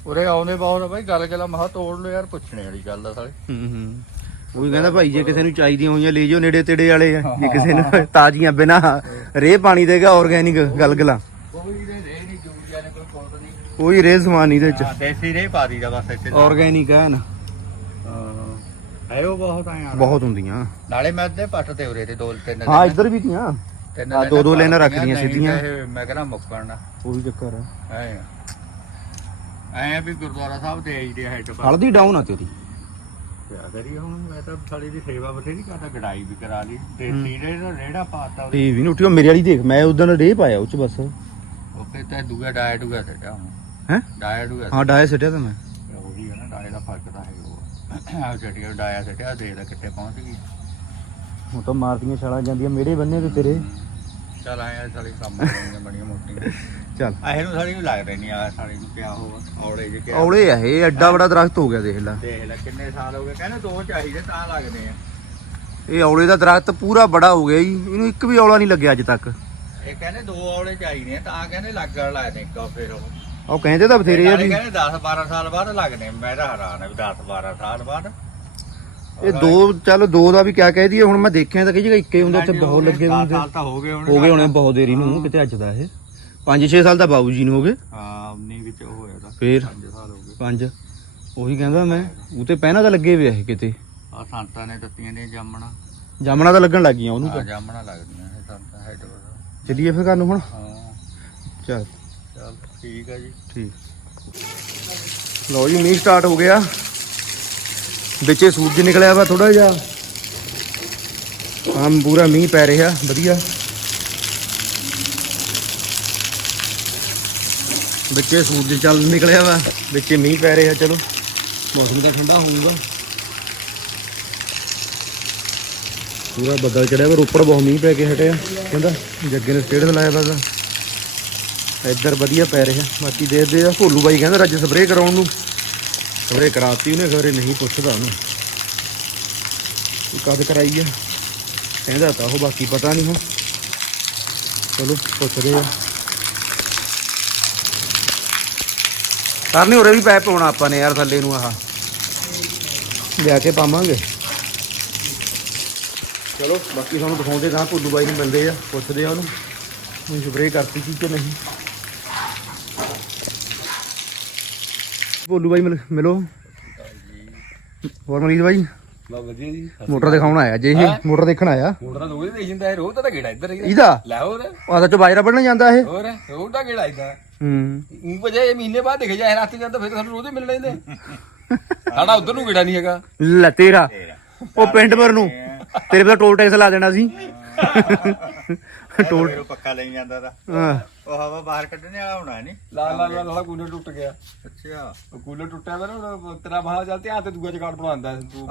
ਉਰੇ ਆਉਨੇ ਬਹੁਤ ਆ ਬਾਈ ਗੱਲ ਕਲਾ ਮਹਾ ਤੋੜ ਲੋ ਯਾਰ ਪੁੱਛਣੇ ਵਾਲੀ ਗੱਲ ਆ ਸਾਲੇ। ਹੂੰ ਹੂੰ। ਉਹ ਕਹਿੰਦਾ ਭਾਈ ਜੇ ਕਿਸੇ ਨੂੰ ਚਾਹੀਦੀਆਂ ਹੋਈਆਂ ਲੈ ਜਾਓ ਨੇੜੇ ਤੇੜੇ ਵਾਲੇ ਆ। ਜੇ ਕਿਸੇ ਨੂੰ ਤਾਜ਼ੀਆਂ ਬਿਨਾ ਰੇਹ ਪਾਣੀ ਦੇਗਾ ਆਰਗੈਨਿਕ ਗਲਗਲਾਂ। ਕੋਈ ਦੇ ਦੇ ਰੇਹ ਸਮਾਨ ਨਹੀਂ ਇਹਦੇ ਹਾਂ, ਦੇਸੀ ਰੇ ਪਾ ਦੀਦਾ ਬਸ ਇੱਥੇ ਚ ਆਰਗੈਨਿਕ ਹੈ ਨਾ। ਹਾਂ। ਉਹ ਬਹੁਤ ਆਇਆ ਬਹੁਤ ਹੁੰਦੀਆਂ। ਨਾਲੇ ਮੈਂ ਅੱਧੇ ਪੱਟ ਤੇ ਉਰੇ ਤੇ ਦੋ ਤਿੰਨ ਹਾਂ ਇੱਧਰ ਵੀ ਤੀਆਂ। ਤਿੰਨ ਦੋ- ਦੋ ਪਾ ਲਾਈਨਾਂ ਰੱਖ ਦਿੱਤੀਆਂ, ਲਈਆਂ ਨਹੀਂ ਸਿੱਧੀਆਂ। ਮੈਂ ਕਹਿੰਦਾ ਮੁੱਕਣਾ ਉਹੀ ਚੱਕਰ ਹੈ ਐ ਵੀ ਗੁਰਦੁਆਰਾ ਸਾਹਿਬ ਤੇ ਆਈ ਦੇ ਹੈਡ ਪਰ ਹਲਦੀ ਡਾਊਨ ਆ ਤੇਰੀ। ਕਿਆ ਕਰੀ ਹੁਣ ਮੈਂ ਤਾਂ ਸਾਲੀ ਦੀ ਸੇਵਾ ਬਥੇਰੀ ਕਰਦਾ ਗੜਾਈ ਵੀ ਕਰਾ ਲਈ ਦੇਸੀ ਰੇ ਦਾ ਰੇੜਾ ਪਾਤਾ ਉਹਦੇ। ਤੇ ਵੀ ਨੀ ਉੱਠੀ ਉਹ ਮੇਰੇ ਵਾਲੀ ਦੇਖ ਮੈਂ ਉਦੋਂ ਰੇਹ ਪਾਇਆ ਉਹ ਚ ਬਸ। ਉੱਥੇ ਤਾਂ ਦੂਆ ਡਾਇਆ ਡੂਆ ਸੱਟਿਆ ਹੁਣ। ਹੈ? ਡਾਇਆ ਡੂਆ ਹਾਂ ਡਾਇਆ ਸਿੱਟਿਆ ਤਾਂ ਮੈਂ। ਉਹੀ ਹੈ ਨਾ ਡਾਇਆ ਦਾ ਫ਼ਰਕ ਤਾਂ ਹੈ ਉਹ। ਆ ਜੱਟੀਆਂ ਡਾਇਆ ਸੱਟਿਆ ਦੇ ਦਾ ਕਿੱਥੇ ਪਹੁੰਚ ਗਈ। ਹੁਣ ਤਾਂ ਮਾਰਦੀਆਂ ਛਾਲਾਂ ਜਾਂਦੀਆਂ ਮੇਰੇ ਬੰਨੇ ਤੇ ਤੇਰੇ। ਚਲ ਆਇਆ ਸਾਲੀ ਕੰਮ ਬਣੀਆਂ ਬਣੀਆਂ ਮੋਟੀਆਂ। ਚੱਲ। ਆ ਇਹਨੂੰ ਸਾਲੀ ਨੂੰ ਲੱਗਦਾ ਨਹੀਂ ਆ ਸਾਲੀ ਨੂੰ ਕਿਆ ਹੋਆ ਔੜੇ ਜੇ ਕਿਆ। ਔਲੇ ਆ ਇਹ ਐਡਾ ਬੜਾ ਦਰਖਤ ਹੋ ਗਿਆ ਦੇਖ ਲੈ। ਦੇਖ ਲੈ ਕਿੰਨੇ ਸਾਲ ਹੋ ਗਏ ਕਹਿੰਦੇ ਦੋ ਚਾਹੀਦੇ ਤਾਂ ਲੱਗਦੇ ਆ। ਇਹ ਔਲੇ ਦਾ ਦਰਖਤ ਪੂਰਾ ਬੜਾ ਹੋ ਗਿਆ ਜੀ ਇਹਨੂੰ ਇੱਕ ਵੀ ਔਲਾ ਨਹੀਂ ਲੱਗਿਆ ਅੱਜ ਤੱਕ। ਇਹ ਕਹਿੰਦੇ ਦੋ ਔਲੇ ਚਾਹੀਦੇ ਆ ਤਾਂ ਕਹਿੰਦੇ ਲੱਗਣ ਲੱਗਦੇ ਇੱਕ ਫਿਰ ਉਹ। ਉਹ ਕਹਿੰਦੇ ਤਾਂ ਬਥੇਰੇ ਆ ਵੀ। ਕਹਿੰਦੇ 10 12 ਸਾਲ ਬਾਅਦ ਲੱਗਦੇ ਮੈਂ ਤਾਂ ਹੈਰਾਨ ਆ ਵੀ 10 12 ਸਾਲ ਬਾਅਦ। ਇਹ ਦੋ ਚੱਲ ਦੋ ਦਾ ਵੀ ਕਿਆ ਕਹਿ ਦਈਏ ਹੁਣ ਮੈਂ ਦੇਖਿਆ ਤਾਂ ਕਈ ਜਗ੍ਹਾ ਇੱਕੇ ਹੁੰਦੇ ਉੱਥੇ ਬਹੁਤ ਲੱਗੇ ਹੁੰਦੇ। ਹੋ ਗਏ ਹੋਣੇ ਬਹੁਤ ਦੇਰੀ ਨੂੰ ਕਿਤੇ ਅੱਜ ਦਾ ਇਹ। 5-6 ਸਾਲ ਤਾਂ ਬਾਬੂ ਜੀ ਨੂੰ ਹੋ ਗਏ। ਹਾਂ 19 ਵਿੱਚ ਉਹ ਹੋਇਆ ਤਾਂ। ਫੇਰ? 5 ਸਾਲ ਹੋ ਗਏ। ਪੰਜ। ਉਹੀ ਕਹਿੰਦਾ ਮੈਂ ਉਹ ਤੇ ਪਹਿਨਾ ਤਾਂ ਲੱਗੇ ਵੇ ਇਹ ਕਿਤੇ। ਆ ਸੰਤਾਂ ਨੇ ਦਿੱਤੀਆਂ ਨੇ ਜਾਮਣਾ। ਜਾਮਣਾ ਤਾਂ ਲੱਗਣ ਲੱਗੀਆਂ ਉਹਨੂੰ ਤਾਂ। ਜਾਮਣਾ ਲੱਗਦੀਆਂ ਇਹ ਸੰਤਾਂ ਹੈਡ ਚੱਲੀਏ ਫਿਰ ਘਰ ਨੂੰ ਹੁਣ? ਹਾਂ। ਚੱਲ। ਚਲ ਠੀਕ ਆ ਜੀ। ਠੀਕ। ਲਓ ਜੀ ਮੀਂਹ ਸਟਾਰਟ ਹੋ ਗਿਆ। ਵਿੱਚੇ ਸੂਰਜ ਨਿਕਲਿਆ ਵਾ ਥੋੜਾ ਜਿਹਾ। ਆਮ ਪੂਰਾ ਮੀਂਹ ਪੈ ਰਿਹਾ ਵਧੀਆ। ਵਿੱਚੇ ਸੂਰਜ ਚੱਲ ਨਿਕਲਿਆ ਵਾ। ਵਿੱਚੇ ਮੀਂਹ ਪੈ ਰਿਹਾ, ਚਲੋ। ਮੌਸਮ ਤਾਂ ਠੰਡਾ ਹੋਊਗਾ। ਪੂਰਾ ਬੱਦਲ ਚੜਿਆ ਵਾ ਉੱਪਰ ਬਹੁਤ ਮੀਂਹ ਪੈ ਕੇ ਹਟਿਆ। ਕਹਿੰਦਾ ਜੱਗੇ ਨੇ ਸਟੇਟਸ ਲਾਇਆ ਵਾ ਇੱਧਰ ਵਧੀਆ ਪੈ ਰਿਹਾ। ਬਾਕੀ ਦੇਖਦੇ ਆ ਭੋਲੂ ਬਾਈ ਕਹਿੰਦਾ ਅੱਜ ਸਪਰੇਅ ਕਰਾਉਣ ਨੂੰ। ਸਪਰੇਅ ਕਰਾਤੀ ਉਹਨੇ, ਖਬਰੇ ਨਹੀਂ ਪੁੱਛਦਾ ਉਹਨੂੰ। ਕਦ ਕਰਾਈ ਆ? ਕਹਿੰਦਾ ਤਾਂ ਉਹ, ਬਾਕੀ ਪਤਾ ਨਹੀਂ ਹੁਣ। ਚਲੋ, ਪੁੱਛਦੇ ਆ। ਕਰਨੇ ਉਰੇ ਵੀ ਪੈਪ ਪਾਉਣਾ ਆਪਾਂ ਨੇ ਯਾਰ ਥੱਲੇ ਨੂੰ ਆਹ। ਲਿਆ ਕੇ ਪਾਵਾਂਗੇ। ਚਲੋ ਬਾਕੀ ਤੁਹਾਨੂੰ ਦਿਖਾਉਂਦੇ ਤਾਂ ਭੋਲੂ ਬਾਈ ਨੂੰ ਮਿਲਦੇ ਆ ਪੁੱਛਦੇ ਆ ਉਹਨੂੰ ਉਹਨੇ ਸਪਰੇਅ ਕਰਤੀ ਸੀ ਕਿ ਨਹੀਂ। ਭੋਲੂ ਬਾਈ ਮਿਲ- ਮਿਲੋ। ਹੋਰ ਮਰੀਦ ਬਾਈ? ਬਾ ਵਧੀਆ ਜੀ ਮੋਟਰ ਦਿਖਾਉਣ ਆਇਆ ਜੇ ਇਹ ਮੋਟਰ ਦੇਖਣ ਆਇਆ। ਮੋਟਰਾਂ ਤੋਂ ਉਹਦੇ ਦੇਖ ਜਾਂਦਾ ਰੋਜ਼ ਤਾਂ ਗੇੜਾ ਇੱਧਰ ਹੀ ਇਹਦਾ? ਲੈ ਹੋਰ। ਆਦਾ ਚ ਬਾਜਰਾ ਵੱਢਣ ਜਾਂਦਾ ਇਹ। ਹੋਰ ਰੋਜ਼ ਤਾਂ ਗੇੜਾ ਇੱਧਰ। ਹੂੰ। ਉਹ ਵਜੇ ਇਹ ਮਹੀਨੇ ਬਾਅਦ ਦਿਖ ਜਾਏ ਰਾਤੀ ਜਾਂਦਾ ਫਿਰ ਸਾਨੂੰ ਰੋਜ਼ ਹੀ ਮਿਲ ਲੈਂਦੇ। ਸਾਡਾ ਉਧਰ ਨੂੰ ਗੇੜਾ ਨਹੀਂ ਹੈਗਾ। ਲੈ ਤੇਰਾ। ਉਹ ਪਿੰਡ ਪਰ ਨੂੰ। ਤੇਰੇ। ਪਤਾ ਟੋਲ ਟੈਕਸ ਲਾ ਦੇਣਾ ਸੀ। ਟੋਲ ਪੱਕਾ ਲਈ ਜਾਂਦਾ ਹਾਂ। ਉਹ ਹਵਾ ਬਾਹਰ ਕੱਢਣੇ ਵਾਲਾ ਹੋਣਾ ਨਹੀਂ ਲਾ ਲਾ ਲਾ ਲਾ ਕੂਲਰ ਟੁੱਟ ਗਿਆ। ਅੱਛਾ। ਉਹ ਕੂਲਰ ਟੁੱਟਿਆ ਵਾ ਨਾ ਤੇਰਾ ਬਾਹਰ ਚੱਲ ਧਿਆਨ ਤੇ ਦੂਆ ਜਗਾੜ ਬਣਾਉਂਦਾ ਤੂੰ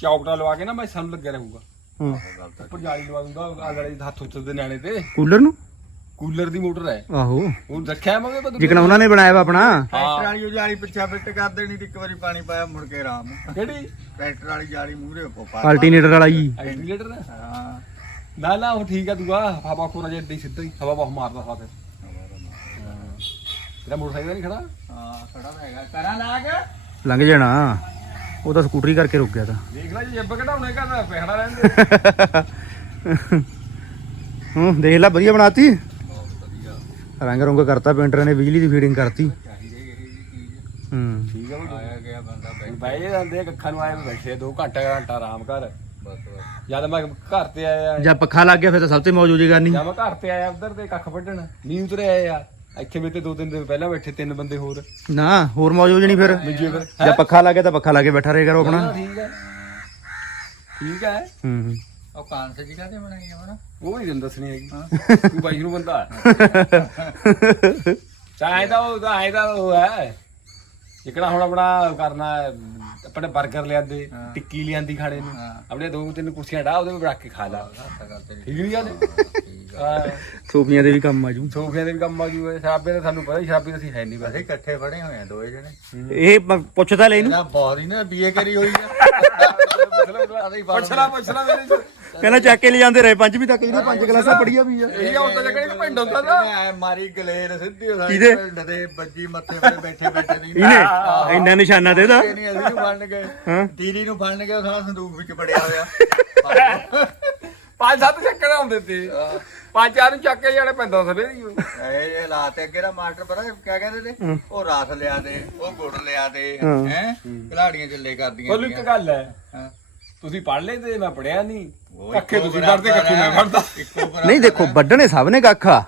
ਚੌਕਟਾ ਲਵਾ ਕੇ ਨਾ ਮੈਂ ਸਾਨੂੰ ਲੱਗਿਆ ਰਹੂਗਾ। ਹਾਂ। ਗੱਲ ਤਾਂ ਉੱਪਰ ਜਾਲੀ ਲਵਾ ਦੂੰਗਾ ਆ ਲੜੇ ਹੱਥ ਉੱਤੇ ਦੇ ਨਿਆਣੇ ਤੇ। ਕੂਲਰ ਨੂੰ? ਕੂਲਰ ਦੀ ਮੋਟਰ ਹੈ। ਆਹੋ। ਉਹ ਰੱਖਿਆ ਮੈਂ ਕਿਹਾ ਜਿਕਣਾ ਉਹਨਾਂ ਨੇ ਬਣਾਇਆ ਵਾ ਆਪਣਾ। ਟਰੈਕਟਰ ਵਾਲੀ ਉਹ ਜਾਲੀ ਪਿੱਛਾ ਫਿੱਟ ਕਰ ਦੇਣੀ ਤੇ ਇੱਕ ਵਾਰੀ ਪਾਣੀ ਪਾਇਆ ਮੁੜ ਕੇ ਆਰਾਮ। ਕਿਹੜੀ? ਟਰੈਕਟਰ ਵਾਲੀ ਜਾਲੀ ਮੂਹਰੇ ਕੋ ਪਾ ਅਲਟਰਨੇਟਰ ਵਾਲਾ ਜੀ। ਆਈਡੀਲੇਟਰ ਦਾ ਹਾਂ। ਨਾ ਨਾ ਉਹ ਠੀਕ ਆ ਦੂਆ। ਹਵਾ ਖੋਰਾ ਜਿਹਾ ਏਦਾਂ ਹੀ ਸਿੱਧਾ। ਹੀ ਹਵਾ ਬਹੁਤ ਮਾਰਦਾ ਸਾ ਫਿਰ। ਤੇਰਾ ਮੋਟਰਸਾਈਕਲ ਨਹੀਂ ਖੜਾ? ਹਾਂ ਖੜਾ ਤਾਂ ਹੈਗਾ। ਕਰਾਂ ਲਾ ਕੇ ਲੰਘ ਜਾਣਾ। ਉਹ ਤਾਂ ਸਕੂਟਰੀ ਕਰਕੇ ਰੁਕ ਗਿਆ ਤਾਂ। ਦੇਖ ਲੈ ਜੀ ਜੱਬ ਕਢਾਉਣੇ ਕਰਦਾ ਪੈਣਾ ਰਹਿੰਦੇ ਹੂੰ ਦੇਖ ਲੈ ਵਧੀਆ ਬਣਾਤੀ। ਰੰਗ ਰੁੰਗ ਕਰਤਾ ਪੇਂਟਰ ਨੇ ਬਿਜਲੀ ਦੀ ਫੀਡਿੰਗ ਕਰਤੀ। ਜੀ ਹੂੰ। ਠੀਕ ਆ ਆਇਆ ਗਿਆ ਬੰਦਾ ਬੈਠ ਬਹਿ ਜਾਂਦੇ ਕੱਖਾਂ ਨੂੰ ਆਏ ਬੈਠੇ 2 ਘੰਟੇ ਘੰਟਾ ਆਰਾਮ ਕਰ। ਜਦ ਮੈਂ ਘਰ ਤੇ ਆਇਆ ਜਾਂ ਪੱਖਾ ਲੱਗ ਗਿਆ ਫਿਰ ਤਾਂ ਸਭ ਤੋਂ ਮੌਜ ਹੋ ਜੇ ਕਰਨੀ ਜਦ ਮੈਂ ਘਰ ਤੇ ਆਇਆ ਉਧਰ ਤੇ ਕੱਖ ਵੱਢਣ ਨਹੀਂ ਉਤਰੇ ਆਏ ਆ। ਇੱਥੇ ਮੇਰੇ ਤੇ ਦੋ ਤਿੰਨ ਦਿਨ ਪਹਿਲਾਂ ਬੈਠੇ ਤਿੰਨ ਬੰਦੇ ਹੋਰ। ਨਾ ਹੋਰ ਮੌਜ ਹੋ ਜਣੀ ਫਿਰ। ਜਾਂ ਪੱਖਾ ਲੱਗ ਗਿਆ ਤਾਂ ਪੱਖਾ ਲਾ ਕੇ ਬੈਠਾ ਰਹੇ ਕਰੋ ਆਪਣਾ ਠੀਕ ਹੈ। ਠੀਕ ਹੈ। ਹੂੰ ਹੂੰ। ਉਹ ਕਾਂਸੇ ਜੀ ਕਾਤੇ ਬਣਾਈਆਂ ਮਨਾ ਉਹ ਨਹੀਂ ਤੈਨੂੰ ਦੱਸਣੀ ਹੈਗੀ। ਤੂੰ ਬਾਈ ਨੂੰ ਬੰਦਾ। ਚਾਹੇ ਤਾਂ ਉਹ ਤਾਂ ਉਹ ਹੈ। ਜਿਕਣਾ ਹੁਣ ਆਪਣਾ ਕਰਨਾ ਆਪਣੇ 버ਗਰ ਲਿਆਂਦੇ। ਟਿੱਕੀ ਲਿਆਂਦੀ ਖਾਣੇ ਨੂੰ। ਆਪਣੇ ਦੋ ਤਿੰਨ ਕੁਰਸੀਆਂ ਡਾ ਉਹਦੇ ਵਿੱਚ ਰੱਖ ਕੇ ਖਾ ਲਾ। ਠੀਕ ਨਹੀਂ ਗੱਲ? ਠੀਕ ਆ। ਹਾਂ। ਸੋਫੀਆਂ ਦੇ ਵੀ ਕੰਮ ਆ ਜੂ। ਸੋਫਿਆਂ ਦੇ ਵੀ ਕੰਮ ਆ ਸ਼ਰਾਬੇ ਤਾਂ ਸਾਨੂੰ ਪਤਾ ਹੀ ਸ਼ਰਾਬੀ ਤਾਂ ਅਸੀਂ ਹੈ ਨਹੀਂ ਵੈਸੇ ਇਕੱਠੇ ਫੜੇ ਹੋਏ ਆ ਦੋਏ ਜਣੇ। ਇਹ ਪੁੱਛਦਾ ਲੈ ਇਹਨੂੰ। ਬਹੁਤ ਹੀ ਨਾ ਬੀਏ ਕਰੀ ਹੋਈ ਆ। ਪੁੱਛਲਾ ਪੁੱਛਲਾ ਮੇਰੇ ਚ। ਕਹਿੰਦਾ ਚੱਕ ਕੇ ਲੈ ਜਾਂਦੇ ਰਹੇ ਪੰਜਵੀਂ ਤੱਕ ਇਹਨੇ ਪੰਜ ਕਲਾਸਾਂ ਪੜੀਆਂ ਵੀ ਆ ਇਹ ਹੁਣ ਤਾਂ ਪਿੰਡ ਹੁੰਦਾ ਨਾ। ਐ ਮਾਰੀ ਗਲੇਰ ਸਿੱਧੀ ਹੋ ਕਿਹਦੇ? ਪਿੰਡ ਦੇ ਬੱਜੀ ਮੱਥੇ ਤੇ ਬੈਠੇ ਬੈਠੇ ਨਹੀਂ ਇਹਨੇ? ਇੰਨਾ ਨਿਸ਼ਾਨਾ ਦੇਦਾ ਨਹੀਂ ਅਸੀਂ ਨੂੰ ਫੜਨ ਗਏ। ਹਾਂ। ਦੀਦੀ ਨੂੰ ਫੜਨ ਗਏ ਉਹ ਸਾਲਾ ਸੰਦੂਕ ਵਿੱਚ ਪੜਿਆ ਹੋਇਆ। ਪੰਜ ਸੱਤ ਚੱਕਰ ਆਉਂਦੇ ਤੇ ਪੰਜ ਚਾਰ ਨੂੰ ਚੱਕ ਕੇ ਜਾਣੇ ਪੈਂਦਾ ਸਵੇ ਦੀ ਇਹ ਇਹ ਲਾ ਤੇ ਅੱਗੇ ਦਾ ਮਾਸਟਰ ਪਤਾ ਕਿਆ ਕਹਿੰਦੇ ਤੇ ਉਹ ਰਸ ਲਿਆ ਦੇ ਉਹ ਗੁੜ ਲਿਆ ਦੇ ਹਾਂ। ਹੈ? ਖਿਲਾੜੀਆਂ ਚੱਲੇ ਕਰਦੀਆਂ ਬੋਲੂ ਇੱਕ ਗੱਲ ਹੈ। ਹਾਂ। ਤੁਸੀਂ ਪੜ ਲਏ ਤੇ ਮੈਂ ਪੜਿਆ ਨਹੀਂ ਉਹ ਕੱਖੇ ਤੁਸੀਂ ਪੜਦੇ ਕੱਖੇ ਮੈਂ ਬਰਾਬਰ ਨਹੀਂ ਦੇਖੋ ਵੱਢਣੇ ਸਭ ਨੇ ਕੱਖ ਆ।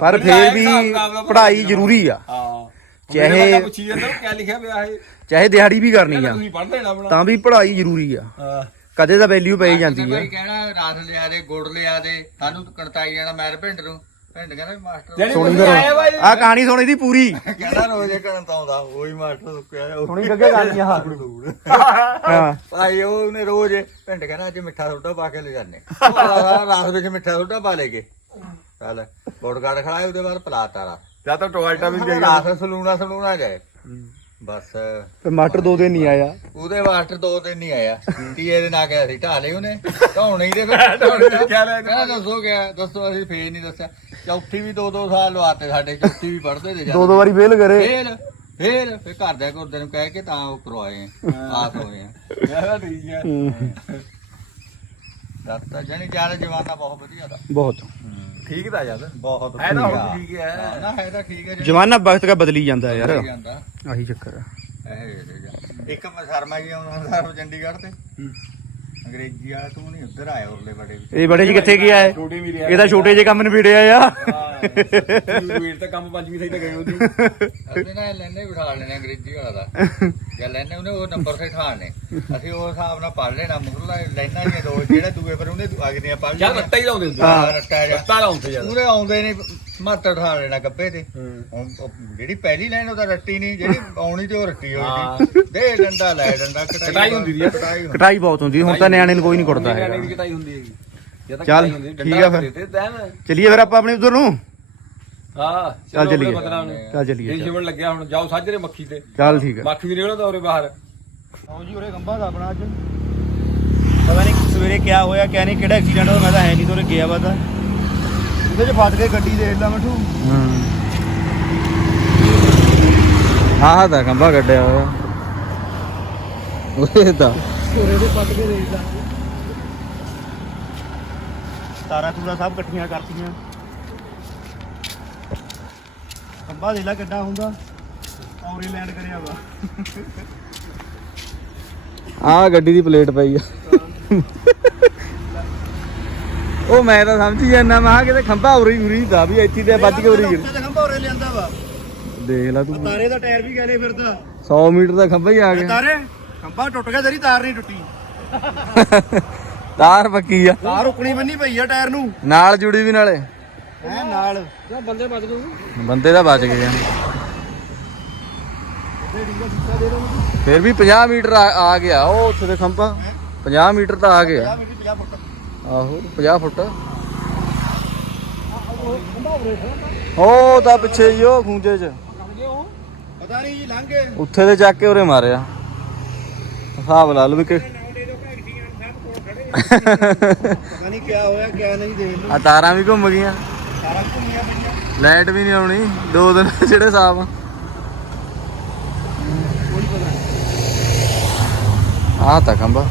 ਪਰ ਫੇਰ ਵੀ ਪੜ੍ਹਾਈ ਜ਼ਰੂਰੀ ਆ। ਹਾਂ। ਚਾਹੇ- ਚਾਹੇ ਪੁੱਛੀ ਜਾਂਦਾ ਕਿਆ ਲਿਖਿਆ ਪਿਆ ਚਾਹੇ ਦਿਹਾੜੀ ਵੀ ਕਰਨੀ ਆ। ਤੁਸੀਂ ਪੜ ਲੈਣਾ ਆਪਣਾ। ਤਾਂ ਵੀ ਪੜ੍ਹਾਈ ਜ਼ਰੂਰੀ ਆ। ਹਾਂ। ਕਦੇ ਤਾਂ ਵੈਲਿਊ ਪਈ ਜਾਂਦੀ ਆ। ਕੋਈ ਕਹਿਣਾ ਰਸ ਲਿਆ ਦੇ ਗੁੜ ਲਿਆ ਦੇ ਸਾਨੂੰ ਕਣਤਾਈ ਜਾਣਾ ਮੈਰ ਪਿੰਡ ਨੂੰ। ਪਿੰਡ ਕਹਿੰਦਾ ਵੀ ਮਾਸਟਰ ਸੁਣੀ ਆ ਕਹਾਣੀ ਸੁਣੀ ਦੀ ਪੂਰੀ। ਕਹਿੰਦਾ ਰੋਜ਼ ਇਹ ਕਣਤਾਉਂਦਾ ਉਹੀ ਮਾਸਟਰ ਸੁੱਕਿਆ ਸੁਣੀ ਗੱਗੇ ਕਹਾਣੀ ਆ। ਹਾਂ। ਭਾਈ ਉਹ ਉਹਨੇ ਰੋਜ਼ ਪਿੰਡ ਕਹਿੰਦਾ ਅੱਜ ਮਿੱਠਾ ਸੋਡਾ ਪਾ ਕੇ ਲੈ ਜਾਂਦੇ। ਰਸ ਵਿੱਚ ਮਿੱਠਾ ਸੋਡਾ ਪਾ ਲੈ ਕੇ ਚੱਲ ਗੁੜ ਗੜ ਖੜਾਏ ਉਹਦੇ ਬਾਅਦ ਪਲਾਤਾ ਰਸ ਜਾਂ ਤਾਂ ਟੋਇਟਾ ਵੀ ਰਸ ਸਲੂਣਾ ਸਲੂਣਾ ਜਾਏ ਬਸ। ਤੇ ਮਾਸਟਰ ਦੋ ਦਿਨ ਨਹੀਂ ਆਇਆ। ਉਹਦੇ ਵਾਸਤੇ ਦੋ ਦਿਨ ਨਹੀਂ ਆਇਆ। ਤੀਏ ਦਿਨ ਆ ਗਿਆ ਸੀ? ਢਾਲੇ ਉਹਨੇ। ਢਾਉਣੇ ਹੀ ਦੇ ਫਿਰ। ਕਹਿੰਦਾ ਦੱਸੋ ਗਿਆ ਦੱਸੋ ਅਸੀਂ ਫੇਰ ਨਹੀਂ ਦੱਸਿਆ। ਚੌਥੀ ਵੀ ਦੋ ਦੋ ਸਾਲ ਲਵਾਤੇ ਸਾਡੇ। ਚੌਥੀ ਵੀ ਪੜਦੇ ਤੇ ਦੋ ਦੋ ਵਾਰੀ ਫੇਲ ਕਰੇ। ਫੇਰ ਫੇਰ ਫੇਰ ਘਰਦਿਆਂ ਘਰਦਿਆਂ ਨੂੰ ਕਹਿ ਕੇ ਤਾਂ ਉਹ ਕਰਵਾਏ ਆ। ਪਾਸ ਹੋਏ ਆ। ਠੀਕ ਹੈ। ਦੱਸਤਾ ਜਾਨੀ ਚਾਰੇ ਜਵਾਨਾ ਬਹੁਤ ਵਧੀਆ ਦਾ। ਬਹੁਤ। ਠੀਕ ਤਾਂ ਯਾਰ। ਬਹੁਤ ਹੈ ਤਾਂ ਹੁਣ ਠੀਕ ਹੈ ਨਾ ਹੈ ਤਾਂ ਠੀਕ ਹੈ ਜਮਾਨਾ ਵਕਤ ਕਾ ਬਦਲੀ ਜਾਂਦਾ ਯਾਰ। ਆਹੀ ਚੱਕਰ ਇਹ ਇੱਕ ਮੈਂ ਸ਼ਰਮਾ ਜੀ ਆਉਂਦਾ ਚੰਡੀਗੜ੍ਹ ਤੇ। ਅੰਗਰੇਜ਼ੀ ਵਾਲਾ ਤੂੰ ਨਹੀਂ ਉੱਧਰ ਆਇਆ ਉਰਲੇ ਬੜੇ ਇਹ ਬੜੇ ਜੀ ਕਿੱਥੇ ਗਿਆ ਹੈ? ਛੋਟੇ ਵੀ ਰਿਹਾ ਇਹ ਤਾਂ ਛੋਟੇ ਜਿਹੇ ਕੰਮ ਨਿਬੇੜਿਆ ਆ। ਵੀਰ ਤਾਂ ਕੰਮ ਪੰਜਵੀਂ ਸਹੀ ਤਾਂ ਗਏ ਉਹਦੀ ਅਸੀਂ ਨਾ ਲੈਣੇ ਬਿਠਾ ਲੈਣੇ ਅੰਗਰੇਜ਼ੀ ਵਾਲਾ ਦਾ। ਜਾਂ ਲੈਣੇ ਉਹਨੇ ਉਹ ਨੰਬਰ ਤੇ ਠਾਣੇ ਅਸੀਂ ਉਹ ਹਿਸਾਬ ਨਾਲ ਪੜ ਲੈਣਾ ਮੁਰਲਾ ਲੈਣਾ ਹੀ ਦੋ ਜਿਹੜੇ ਦੂਏ ਪਰ ਉਹਨੇ ਅਗਨੀਆਂ ਪੜ ਯਾਰ ਰੱਟਾ ਹੀ ਲਾਉਂਦੇ ਹੁੰਦੇ ਹਾਂ ਰੱਟਾ ਜਿਹਾ। ਰੱਟਾ ਲਾਉਂਦੇ ਯਾਰ ਪੂਰੇ ਆਉਂਦੇ ਨੇ ਮਾਤਰ ਠਾ ਲੈਣਾ ਗੱਬੇ ਤੇ। ਹੁਣ ਉਹ ਜਿਹੜੀ ਪਹਿਲੀ ਲਾਈਨ ਉਹਦਾ ਰੱਟੀ ਨਹੀਂ ਜਿਹੜੀ ਆਉਣੀ ਤੇ ਉਹ ਰੱਟੀ ਹੋਈ ਦੇ ਡੰਡਾ ਲੈ ਡੰਡਾ ਕਟਾਈ ਹੁੰਦੀ ਦੀ ਆ। ਕਟਾਈ ਹੁੰਦੀ। ਕਟਾਈ ਬਹੁਤ ਹੁੰਦੀ ਹੁਣ ਤਾਂ ਨਿਆਣੇ ਨੂੰ ਕੋਈ ਨਹੀਂ ਕੁੱਟਦਾ ਹੈਗਾ। ਦੀ ਕਟਾਈ ਹੁੰਦੀ ਹੈਗੀ। ਜਾਂ ਤਾਂ ਚੱਲ, ਕਟਾਈ ਹੁੰਦੀ, ਠੀਕ ਆ ਫਿਰ। ਦੇ। ਚਲਿਏ ਫਿਰ ਆਪਾਂ ਆਪਣੇ ਉਧਰ ਨੂੰ? ਹਾਂ ਚੱਲ ਚਲੋ ਚੱਲੀਏ। ਚੱਲ ਚਲੀਏ ਇਹ ਜਿਵਣ ਲੱਗਿਆ ਹੁਣ ਜਾਓ ਸਾਜਰੇ ਮੱਖੀ ਤੇ। ਚੱਲ ਠੀਕ ਆ। ਮੱਖੀ ਵੀ ਨਿਕਲਦਾ ਉਰੇ ਬਾਹਰ। ਆਓ ਜੀ ਉਰੇ ਖੰਭਾ ਦਾ ਆਪਣਾ ਅੱਜ। ਪਤਾ ਨਹੀਂ ਸਵੇਰੇ ਕਿਆ ਹੋਇਆ ਕਿਆ ਨਹੀਂ ਕਿਹੜਾ ਐਕਸੀਡੈਂਟ ਹੋਇਆ ਮੈਂ ਤਾਂ ਹੈ ਨਹੀਂ ਤੋਰੇ ਗਿਆ ਵਾ ਤਾਂ। ਉਹਦੇ 'ਚ ਫਸ ਕੇ ਗੱਡੀ ਦੇਖ ਲਾ ਮਠੂ। ਆਹ ਦਾ ਖੰਭਾ ਕੱਢਿਆ ਹੋਇਆ। ਉਹ ਤਾਂ। ਸਵੇਰੇ ਦੇ ਫਸ ਕੇ ਦੇਖ ਲਾ ਤਾਰਾ ਤੂਰਾ ਸਭ ਇਕੱਠੀਆਂ ਕਰਤੀਆਂ। ਖੰਭਾ ਦੇਖ ਲਾ ਕਿੱਡਾ ਹੁੰਦਾ। ਔਰੇ ਲੈਂਡ ਕਰਿਆ ਵਾ। ਆਹ ਗੱਡੀ ਦੀ ਪਲੇਟ ਪਈ ਆ। ਉਹ ਮੈਂ ਤਾਂ ਸਮਝ ਜਾਂਦਾ ਮੈਂ ਕਿਹਾ ਕਿਤੇ ਖੰਭਾ ਉਰੀ ਉਰੀ ਦਾ ਵੀ ਇੱਥੇ ਤੇ ਵੱਜ ਕੇ ਉਰੀ ਗਿਰ ਖੰਭਾ ਔਰੇ ਲਿਆਂਦਾ ਵਾ। ਦੇਖ ਲੈ ਤੂੰ। ਤਾਰੇ ਦਾ ਟਾਇਰ ਵੀ ਗਲੇ ਫਿਰਦਾ। 100 ਮੀਟਰ ਦਾ ਖੰਭਾ ਹੀ ਆ ਗਿਆ। ਤਾਰੇ? ਖੰਭਾ ਟੁੱਟ ਗਿਆ ਤੇਰੀ ਤਾਰ ਨਹੀਂ ਟੁੱਟੀ। ਤਾਰ ਪੱਕੀ ਆ। ਤਾਰ ਰੁਕਣੀ ਬੰਨੀ ਪਈ ਆ ਟਾਇਰ ਨੂੰ। ਨਾਲ ਜੁੜੀ ਵੀ ਨਾਲੇ। ਹੈ ਨਾਲ। ਬੰਦੇ ਬਚ ਗਏ ਬੰਦੇ ਤਾਂ ਬਚ ਗਏ ਆ। ਫਿਰ ਵੀ 50 ਮੀਟਰ ਆ ਗਿਆ ਉਹ ਉੱਥੇ ਦੇ ਖੰਭਾ। 50 ਮੀਟਰ ਤਾਂ ਆ ਗਿਆ। 50 ਮਿੰਟ 50 ਫੁੱਟ। ਆਹੋ 50 ਫੁੱਟ। ਉਹ ਤਾਂ ਪਿੱਛੇ ਹੀ ਉਹ ਖੂੰਜੇ 'ਚ। ਪਤਾ ਨਹੀਂ ਜੀ ਲੰਘ ਗਏ। ਉੱਥੇ ਤੇ ਚੱਕ ਕੇ ਉਰੇ ਮਾਰਿਆ। ਹਿਸਾਬ ਲਾ ਲਓ ਵੀ ਕਿ ਪਤਾ ਨਹੀਂ ਕਿਆ ਹੋਇਆ ਕਿਆ ਨਹੀਂ ਦੇਖ ਲਓ। ਆ ਤਾਰਾਂ ਵੀ ਘੁੰਮ ਗਈਆਂ। ਸਾਰਾ ਘੁੰਮਿਆ ਪਈਆਂ ਲਾਈਟ ਵੀ ਨਹੀਂ ਆਉਣੀ। ਦੋ ਦਿਨ ਜਿਹੜੇ ਸਾਫ਼ ਆ ਤਾਂ ਖੰਭਾ।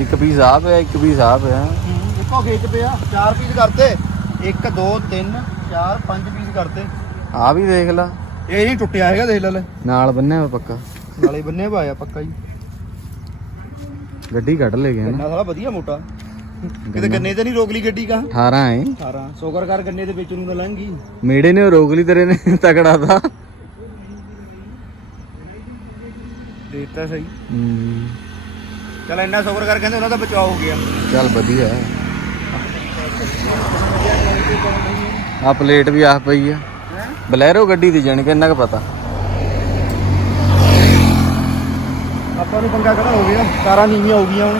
ਇੱਕ ਪੀਸ ਆ ਪਿਆ ਇੱਕ ਪੀਸ ਆ ਪਿਆ ਇੱਕੋ ਖੇਚ ਪਿਆ ਚਾਰ ਪੀਸ ਕਰਤੇ। 1 2 3 4 5 ਪੀਸ ਕਰਤੇ। ਆ ਵੀ ਦੇਖ ਲਾ। ਇਹ ਨਹੀਂ ਟੁੱਟਿਆ ਹੈਗਾ ਦੇਖ ਲੈ ਨਾਲ ਬੰਨਿਆ ਹੋਇਆ ਪੱਕਾ। ਨਾਲੇ ਬੰਨੇ ਪਾਇਆ ਪੱਕਾ ਜੀ ਗੱਡੀ ਕੱਢ ਲੈ ਗਏ ਨਾ। ਸਾਲਾ ਵਧੀਆ ਮੋਟਾ। ਕਿਤੇ ਗੰਨੇ। ਤੇ ਨਹੀਂ ਰੋਕ ਲਈ ਗੱਡੀ ਕਾ? 18 ਹੈ। 18 ਸ਼ੋਕਰ ਕਰ ਗੰਨੇ ਦੇ ਵਿੱਚ ਨੂੰ ਤਾਂ ਲੰਘ ਮੇੜੇ ਨੇ ਰੋਕ ਲਈ ਤੇਰੇ ਨੇ ਤਕੜਾ ਦਾ ਦੇਤਾ ਸਹੀ। ਹੂੰ। ਚਲ ਇੰਨਾ ਸ਼ੋਕਰ ਕਰ ਕਹਿੰਦੇ ਉਹਨਾਂ ਦਾ ਬਚਾਅ ਹੋ ਗਿਆ। ਚੱਲ ਵਧੀਆ। ਆ ਪਲੇਟ ਵੀ ਆਹ ਪਈ ਆ। ਬਲੈਰੋ ਗੱਡੀ ਦੀ ਜਾਣੀ ਕਿ ਇੰਨਾ ਕੁ ਪਤਾ? ਆਪਾਂ ਨੂੰ ਪੰਗਾ ਕਿਹੜਾ ਹੋ ਗਿਆ? ਕਾਰਾਂ ਨੀਵੀਆਂ ਹੋ ਗਈਆਂ ਹੁਣ।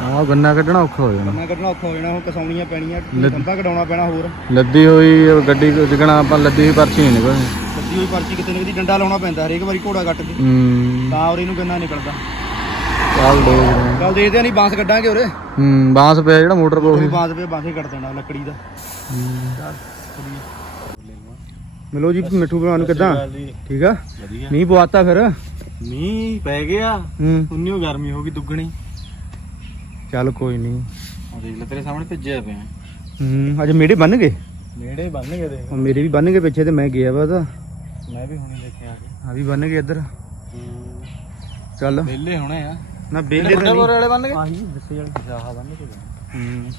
ਆਹ ਗੰਨਾ ਕੱਢਣਾ ਔਖਾ ਹੋ ਜਾਣਾ। ਕੰਨਾ ਕੱਢਣਾ ਔਖਾ ਹੋ ਜਾਣਾ ਹੁਣ ਕਸਾਉਣੀਆਂ ਪੈਣੀਆਂ ਲੱਦ- ਕੰਪਾ ਕਢਾਉਣਾ ਪੈਣਾ ਹੋਰ। ਲੱਦੀ ਹੋਈ ਗੱਡੀ ਜਿਗਣਾ ਆਪਾਂ ਲੱਦੀ ਹੋਈ ਪਰਚੀ ਨਹੀਂ ਨਿਕਲ ਲੱਦੀ ਹੋਈ ਪਰਚੀ ਕਿਤੇ ਨਾ ਕਿਤੇ ਡੰਡਾ ਲਾਉਣਾ ਪੈਂਦਾ ਹਰੇਕ ਵਾਰੀ ਘੋੜਾ ਕੱਟ ਕੇ। ਹੂੰ। ਤਾਂ ਔਰ ਇਹਨੂੰ ਗੰਨਾ ਨਿਕਲਦਾ। ਚੱਲ ਦੇਖਦੇ ਹਾਂ। ਚੱਲ ਦੇਖਦੇ ਆ ਨਹੀਂ ਬਾਂਸ ਕੱਢਾਂਗੇ ਉਰੇ। ਹੂੰ ਬਾਂਸ ਪਿਆ ਜਿਹੜਾ ਮੋਟਰ ਕੋਲ। ਕੋਈ ਬਾਂਸ ਪੇ ਬਾਂਸੇ ਕੱਢ ਦੇਣਾ ਲੱਕੜੀ ਦਾ। ਮਿਲੋ ਜੀ ਮਿੱਠੂ ਭਰਾ ਨੂੰ ਕਿੱਦਾਂ? ਠੀਕ ਆ? ਮੀਂਹ ਪਵਾਤਾ ਫਿਰ? ਮੀਂਹ ਪੈ ਗਿਆ। ਹੂੰ। ਉੰਨੀ ਗਰਮੀ ਹੋ ਗਈ ਦੁੱਗਣੀ। ਚੱਲ ਕੋਈ ਨਹੀਂ ਆ ਦੇਖ ਲੈ ਤੇਰੇ ਸਾਹਮਣੇ ਭਿੱਜਿਆ ਪਿਆ। ਹੂੰ ਅੱਜ ਮੇਰੇ ਬੰਨ ਗਏ? ਨੇੜੇ ਬੰਨ ਗਏ ਦੇਖ। ਉਹ ਮੇਰੇ ਵੀ ਬੰਨ ਗਏ ਪਿੱਛੇ ਤੇ ਮੈਂ ਗਿਆ ਵਾ ਤਾਂ ਮੈਂ ਵੀ ਹੁਣੇ ਦੇਖਿਆ ਆ ਵੀ ਬੰਨ ਗਏ ਇੱਧਰ। ਚੱਲ। ਵਿਹਲੇ ਹੋਣੇ ਆ। ਨਾ ਬੇਲੇ ਬੁੱਢੇ ਬੋਰ ਵਾਲੇ ਬੰਨ ਗਏ? ਆਹੀ ਦੱਸੇ ਵਾਲੀ ਸਾਹਾ ਬੰਨ ਕੇ ਹੂੰ।